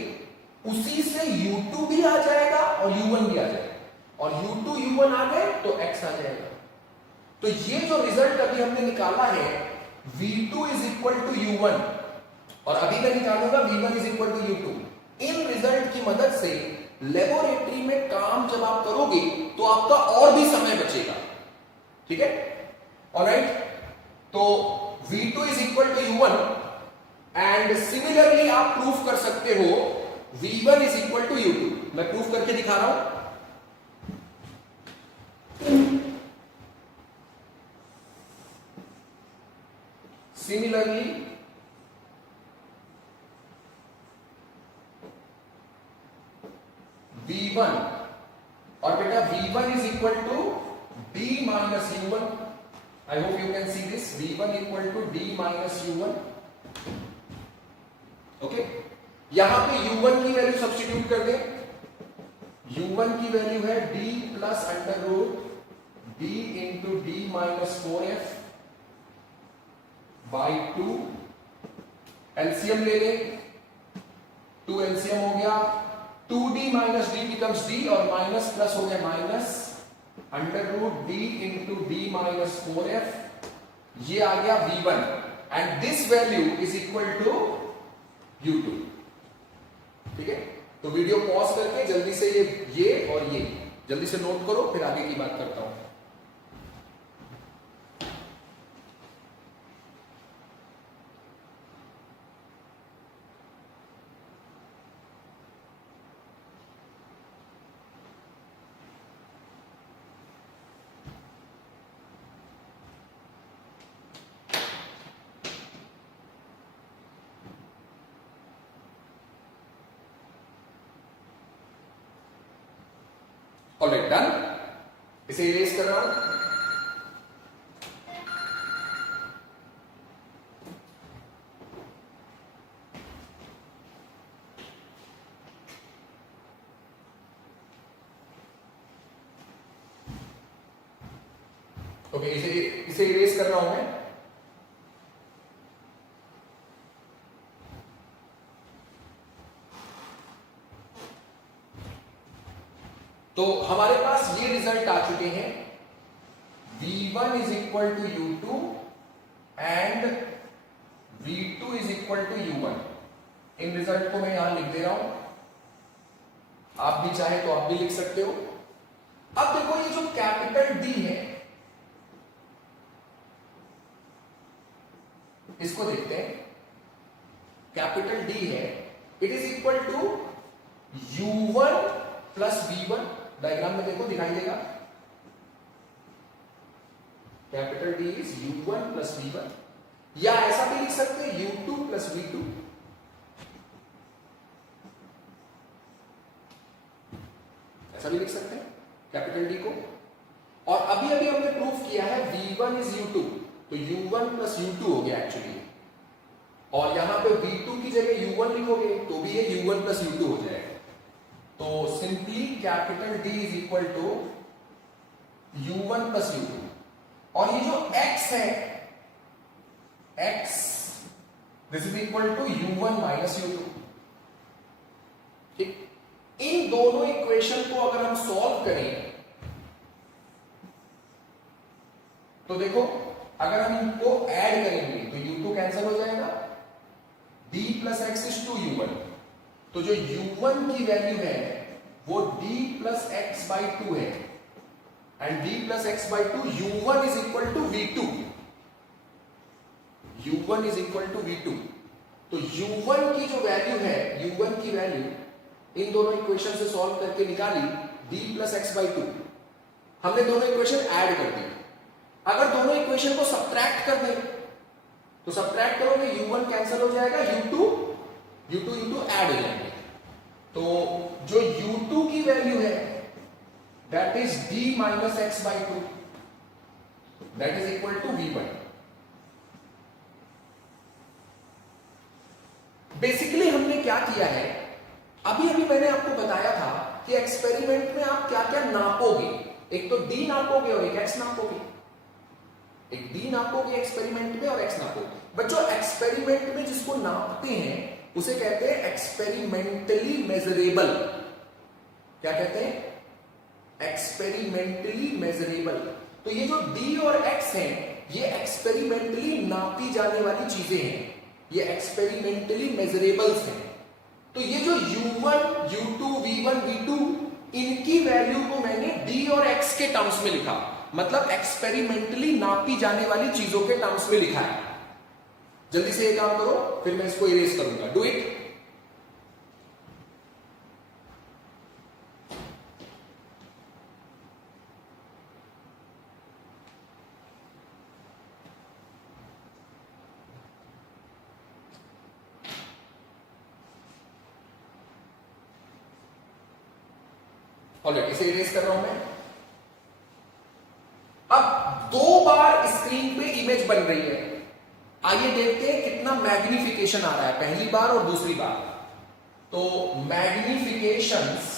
उसी से u2 भी आ जाएगा और u1 भी आ जाएगा, और u2 u1 आ गए तो x आ जाएगा। तो ये जो रिजल्ट अभी हमने निकाला है v2 is equal to u1, और अभी मैं निकालूंगा v1 is equal to u2। इन रिजल्ट की मदद से लेबोरेटरी में काम जब आप करोगे तो आपका और भी समय बचेगा, ठीक है। ऑलराइट, तो v2 is equal to u1 and similarly आप प्रूफ कर सकते हो v1 is equal to u2। मैं प्रूफ करके दिखा रहा हूं। सिमिलरली V1, और बेटा V1 is equal to D minus U1. I hope you can see this. V1 equal to D minus U1. Okay, यहां पे U1 की वैल्यू सब्स्टिट्यूट कर दें. U1 की वैल्यू है D plus under root D into D minus 4F by 2. LCM ले लें. 2 LCM हो गया. 2D minus D becomes D और माइनस प्लस हो गया minus under root D into D minus 4F. ये आ गया V1 and this value is equal to U2. ठीक है, तो वीडियो पॉज करके जल्दी से ये और ये जल्दी से नोट करो, फिर आगे की बात करता हूं. Alright, done. इसे इरेज कर रहा हूं. ओके, इसे इरेज कर रहा हूं मैं. तो हमारे पास ये रिजल्ट आ चुके हैं. V1 is equal to U2 and V2 is equal to U1. इन रिजल्ट को मैं यहां लिख दे रहा हूं. आप भी चाहे तो आप भी लिख सकते हो. अब देखो, ये जो कैपिटल D है, इसको देखते हैं. कैपिटल D है, it is equal to U1 plus V1. Diagram में देखो, दिखाई देगा. Capital D is U1 plus V1, या ऐसा भी लिख सकते हैं U2 प्लस V2. ऐसा भी लिख सकते हैं कैपिटल D को. और अभी अभी हमने प्रूफ किया है V1 इज U2, तो U1 प्लस U2 हो गया एक्चुअली. और यहां पे V2 की जगह U1 लिखोगे तो भी ये U1 प्लस U2 हो जाएगा. तो simply capital D is equal to U1 plus U2. और ये जो X है, X this is equal to U1 minus U2. ठीक, इन दोनों इक्वेशन को अगर हम सॉल्व करें तो देखो, अगर हम इनको ऐड करेंगे तो U2 कैंसिल हो जाएगा. D plus x is two U1. तो जो U1 की वैल्यू है वो D प्लस एक्स बाई 2 है and D plus x by 2, U1 is equal to V2. U1 is equal to V2. तो U1 की जो वैल्यू है, U1 की वैल्यू इन दोनों इक्वेशन से सॉल्व करके निकाली D प्लस एक्स बाई 2. हमने दोनों इक्वेशन ऐड कर दी. अगर दोनों इक्वेशन को सब्ट्रैक्ट कर दें तो सब्ट्रैक्ट करोगे U1 कैंसिल हो जाएगा, U2 इंटू ऐड हो जाएंगे. तो जो U2 की वैल्यू है that is D minus x by 2, that is equal to V1. Basically हमने क्या किया है, अभी अभी मैंने आपको बताया था कि एक्सपेरिमेंट में आप क्या क्या नापोगे. एक तो D नापोगे और एक X नापोगे. एक D नापोगे एक्सपेरिमेंट में और X नापोगे. बच्चों, एक्सपेरिमेंट में जिसको नापते हैं उसे कहते हैं एक्सपेरिमेंटली मेजरेबल. क्या कहते हैं? Experimentally measurable. तो ये जो D और X हैं, ये एक्सपेरिमेंटली नापी जाने वाली चीजें हैं. ये एक्सपेरिमेंटली मेजरेबल्स हैं. तो ये जो U1, U2, V1, V2, इनकी वैल्यू को मैंने D और X के टर्म्स में लिखा. मतलब एक्सपेरिमेंटली नापी जाने वाली चीजों के टर्म्स में लिखा है. जल्दी से ये काम करो, फिर मैं इसको इरेज करूंगा. Do it. ऑलराइट, इसे इरेज कर रहा हूं मैं। अब 2 बार स्क्रीन पे इमेज बन रही है, आइए देखते हैं कितना मैग्निफिकेशन आ रहा है पहली बार और दूसरी बार। तो मैग्निफिकेशंस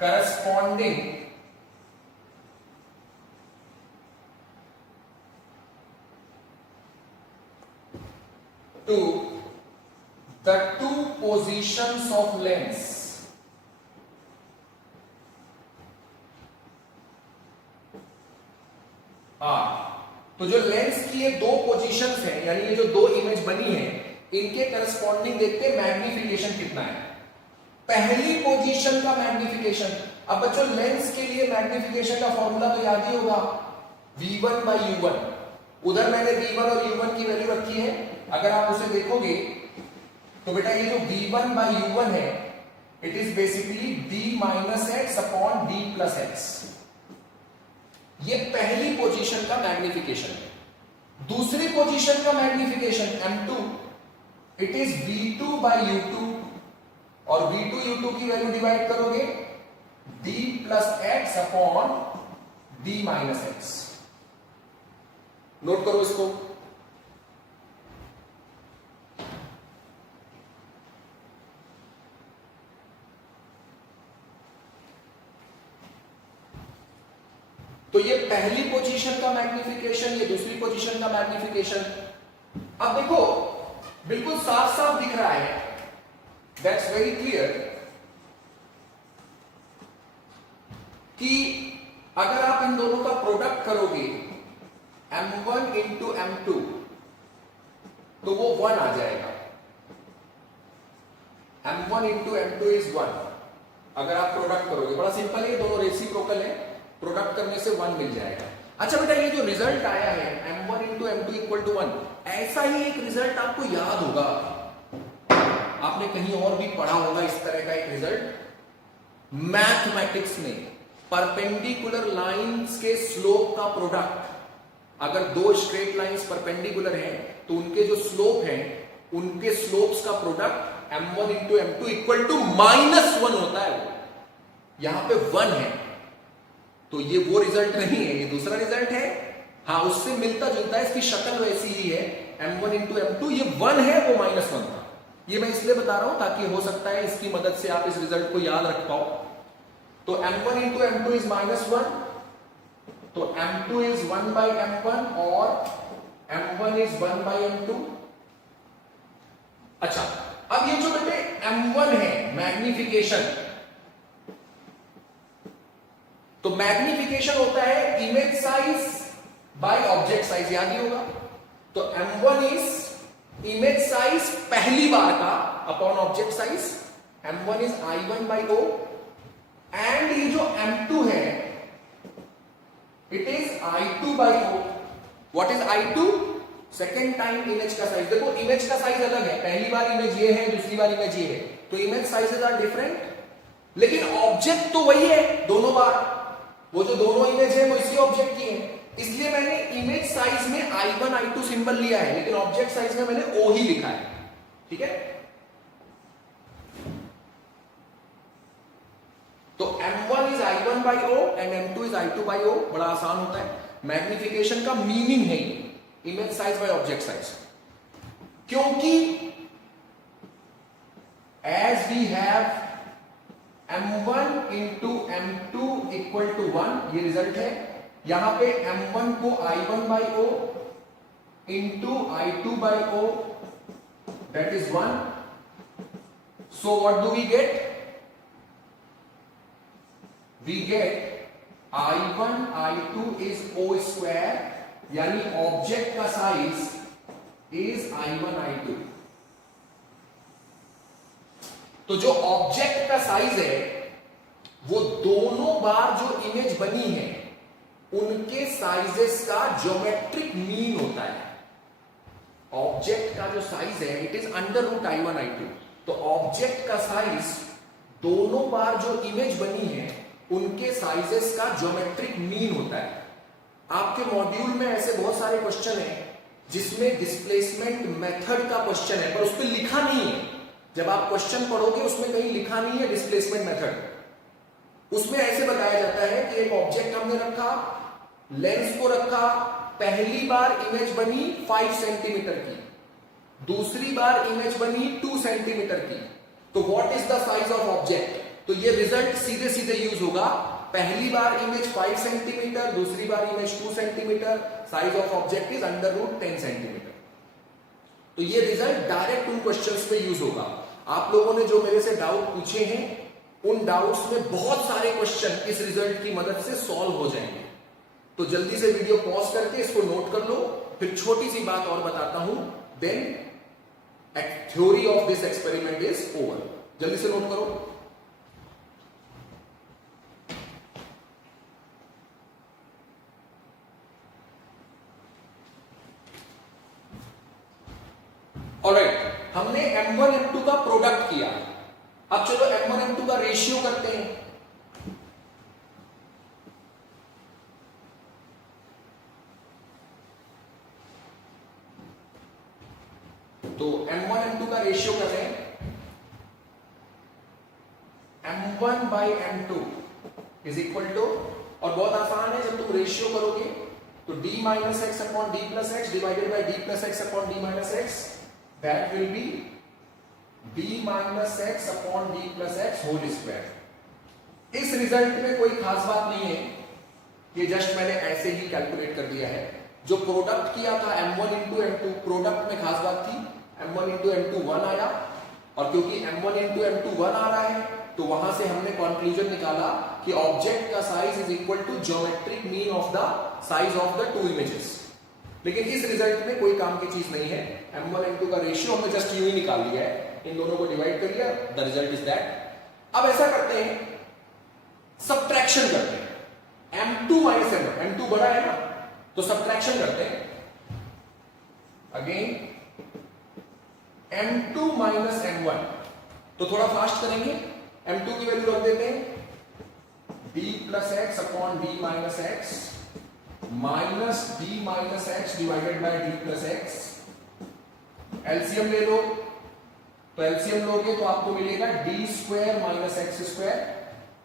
corresponding to the 2 positions of lens तो जो लेंस की ये 2 पोजीशंस हैं, यानी ये जो 2 इमेज बनी है, इनके करस्पॉन्डिंग देखते हैं मैग्निफिकेशन कितना है। पहली पोजीशन का मैग्निफिकेशन, अब बच्चों लेंस के लिए मैग्निफिकेशन का फॉर्मूला तो याद ही होगा, V1 by U1। उधर मैंने V1 और U1 की वैल्यू रखी है, अगर आप उसे देखोगे तो बेटा ये जो V1 by U1 है, it is basically D minus x upon D plus x। ये पहली पोजीशन का मैग्निफिकेशन है। दूसरी पोजीशन का magnification M2, it is V2 by U2, और V2 U2 की वैल्यू डिवाइड करोगे D plus x upon D minus x। Note करो इसको। तो ये पहली पोजीशन का मैग्निफिकेशन, ये दूसरी पोजीशन का मैग्निफिकेशन। अब देखो बिल्कुल साफ साफ दिख रहा है, दैट्स वेरी क्लियर, कि अगर आप इन दोनों का प्रोडक्ट करोगे M1 इंटू M2 तो वो 1 आ जाएगा। M1 into M2 is 1। अगर आप प्रोडक्ट करोगे, बड़ा सिंपल है, दोनों रेसिप्रोकल है, प्रोडक्ट करने से 1 मिल जाएगा। अच्छा बेटा ये जो रिजल्ट आया है M1 into M2 equal to 1, ऐसा ही एक रिजल्ट आपको याद होगा, आपने कहीं और भी पढ़ा होगा इस तरह का एक रिजल्ट मैथमेटिक्स में। परपेंडिकुलर लाइंस के स्लोप का प्रोडक्ट, अगर 2 स्ट्रेट लाइंस परपेंडिकुलर हैं तो उनके जो स्लोप हैं, उनके स्लोप्स का product M1 into M2 equal to -1 होता है। यहां पे 1 है, तो ये वो रिजल्ट नहीं है, ये दूसरा रिजल्ट है। हाँ उससे मिलता जुलता है, इसकी शक्ल वैसी ही है, M1 इंटू M2, ये 1 है, वो -1 था। ये मैं इसलिए बता रहा हूं ताकि हो सकता है इसकी मदद से आप इस रिजल्ट को याद रख पाओ। तो M1 इंटू M2 इज -1, तो M2 इज 1 by M1 और M1 इज 1 by M2। अच्छा अब ये जो बेटे M1 है मैग्निफिकेशन, तो मैग्निफिकेशन होता है image size by object size, याद ही होगा। तो M1 इज इमेज साइज पहली बार का upon object size, M1 is I1 by O, and ये जो M2 है it is I2 by O। What is I2? Second time image का साइज। देखो इमेज का साइज अलग है, पहली बार इमेज ये है, दूसरी बार इमेज ये है, तो इमेज साइजेस आर डिफरेंट, लेकिन ऑब्जेक्ट तो वही है दोनों बार। वो जो दोनों इमेज है वो इसी ऑब्जेक्ट की है, इसलिए मैंने इमेज साइज में I1 I2 सिंबल लिया है, लेकिन ऑब्जेक्ट साइज में मैंने O ही लिखा है। ठीक है, तो M1 is I1 by O and M2 is I2 by O। बड़ा आसान होता है, मैग्निफिकेशन का मीनिंग है image size by object size, क्योंकि as we have M1 into M2 equal to 1, ये रिजल्ट है। यहां पे M1 को I1 by O into I2 by O, that is 1। So what do we get? We get I1 I2 is O square, यानी object का size is I1 I2। तो जो object का साइज है वो दोनों बार जो इमेज बनी है उनके साइजेस का ज्योमेट्रिक मीन होता है। ऑब्जेक्ट का जो साइज है it is under root I1 I2। तो ऑब्जेक्ट का साइज दोनों बार जो इमेज बनी है उनके साइजेस का ज्योमेट्रिक मीन होता है। आपके मॉड्यूल में ऐसे बहुत सारे क्वेश्चन हैं जिसमें डिस्प्लेसमेंट मेथड का क्वेश्चन है, पर उस पर लिखा नहीं है। जब आप क्वेश्चन पढ़ोगे उसमें कहीं लिखा नहीं है डिस्प्लेसमेंट मेथड। उसमें ऐसे बताया जाता है कि एक ऑब्जेक्ट हमने रखा, लेंस को रखा, पहली बार इमेज बनी 5 सेंटीमीटर की, दूसरी बार इमेज बनी 2 सेंटीमीटर की, तो what is the size of object? तो ये रिजल्ट सीधे सीधे यूज होगा। पहली बार इमेज 5 सेंटीमीटर, दूसरी बार image 2 centimetre, size of object is √10 centimetre. तो ये रिजल्ट डायरेक्ट उन क्वेश्चंस पे यूज होगा। आप लोगों ने जो मेरे से डाउट पूछे हैं, उन डाउट्स में बहुत सारे क्वेश्चन इस रिजल्ट की मदद से सॉल्व हो जाएंगे। तो जल्दी से वीडियो पॉज करके इसको नोट कर लो। फिर छोटी सी बात और बताता हूं, then theory of this experiment is over. जल्दी से नोट करो। ऑलराइट, हमने M1 M2 का प्रोडक्ट किया। अब चलो M1 M2 का रेशियो करते हैं। तो M1 M2 का रेशियो कर रहे हैं। M1/M2 इज इक्वल टू, और बहुत आसान है, जब तुम रेशियो करोगे तो d minus x upon d plus x divided by d plus x upon d minus x, that will be d minus x upon d plus x whole square. इस result में कोई खास बात नहीं है, ये जस्ट मैंने ऐसे ही कैलकुलेट कर दिया है। जो प्रोडक्ट किया था M1 इंटू M2, प्रोडक्ट में खास बात थी, M1 इंटू M2 1 आया, और क्योंकि M1 इंटू M2 1 आ रहा है तो वहां से हमने कंक्लूजन निकाला कि ऑब्जेक्ट का size is equal to geometric mean of the size of the 2 images. लेकिन इस रिजल्ट में कोई काम की चीज नहीं है। M1 M2 का रेशियो हमने जस्ट यूं ही निकाल लिया है, इन दोनों को डिवाइड कर लिया, द रिजल्ट इज दैट। अब ऐसा करते हैं, सब्ट्रैक्शन करते हैं। M2 माइनस M1, M2 बड़ा है ना, तो सब्ट्रैक्शन करते हैं। अगेन M2 माइनस M1, तो थोड़ा फास्ट करेंगे। M2 की वैल्यू रख देते हैं d plus x upon d minus x minus d minus x divided by d plus x. LCM ले लो, तो एलसीएम लोगे तो आपको मिलेगा d square minus x square.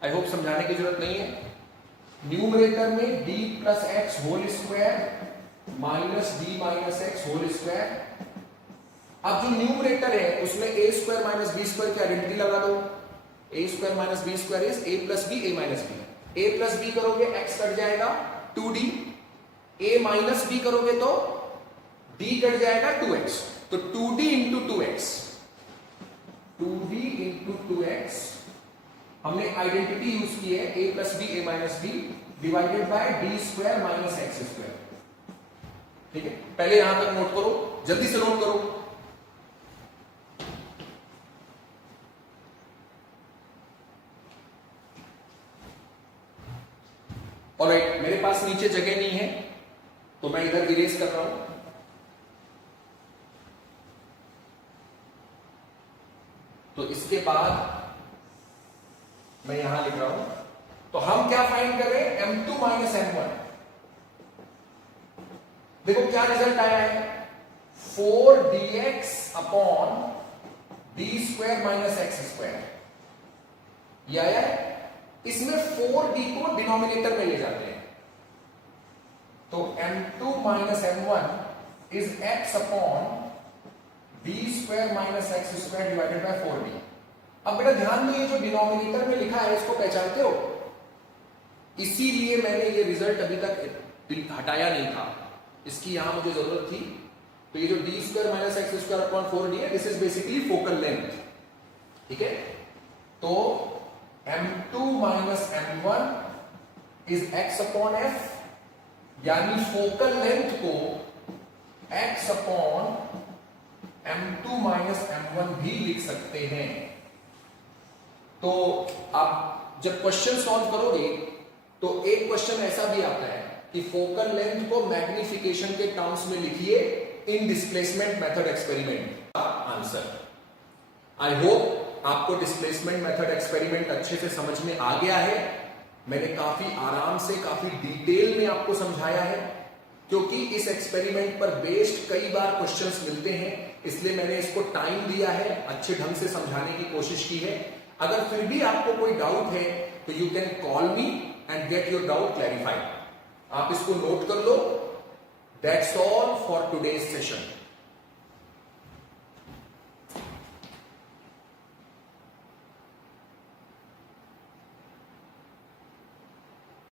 I hope समझाने की जरूरत नहीं है। न्यूमरेटर में d plus x whole square minus d minus x whole square. अब जो न्यूमरेटर है उसमें a square minus b square की आइडेंटिटी लगा दो। a square minus b square is a plus b a minus b. a plus b करोगे x cut जाएगा 2d, a minus B करोगे तो d कट जाएगा 2x, तो 2d into 2x, 2d into 2x। हमने identity use की है a plus b a minus b divided by d square minus x square. ठीक है, पहले यहां तक नोट करो, जल्दी से नोट करो। ऑलराइट, मेरे पास नीचे जगह नहीं है तो मैं इधर इरेज कर रहा हूं। तो इसके बाद मैं यहां लिख रहा हूं। तो हम क्या फाइंड कर रहे हैं? M2 minus M1। देखो क्या रिजल्ट आया है, 4dx upon D square minus x square. यह आया है। इसमें 4d को डिनोमिनेटर में ले जाते हैं, तो M2 minus M1 is x upon D square minus x square divided by 4d। अब बेटा ध्यान दो, ये जो डिनोमिनेटर में लिखा है इसको पहचानते हो? इसीलिए मैंने ये रिजल्ट अभी तक हटाया नहीं था, इसकी यहां मुझे जरूरत थी। तो ये जो D square minus x square upon 4d है, this is basically focal length. ठीक है, तो M2 minus M1 is x upon f, यानी फोकल लेंथ को x upon M2 minus M1 भी लिख सकते हैं। तो आप जब क्वेश्चन सॉल्व करोगे तो एक क्वेश्चन ऐसा भी आता है कि फोकल लेंथ को मैग्निफिकेशन के टर्म्स में लिखिए इन डिस्प्लेसमेंट मेथड एक्सपेरिमेंट का आंसर। आई होप आपको डिस्प्लेसमेंट मेथड एक्सपेरिमेंट अच्छे से समझ में आ गया है। मैंने काफी आराम से, काफी डिटेल में आपको समझाया है। क्योंकि इस एक्सपेरिमेंट पर बेस्ड कई बार क्वेश्चंस मिलते हैं, इसलिए मैंने इसको टाइम दिया है, अच्छे ढंग से समझाने की कोशिश की है। अगर फिर भी आपको कोई डाउट है तो you can call me and get your doubt clarified. आप इसको नोट कर लो। That's all for today's session.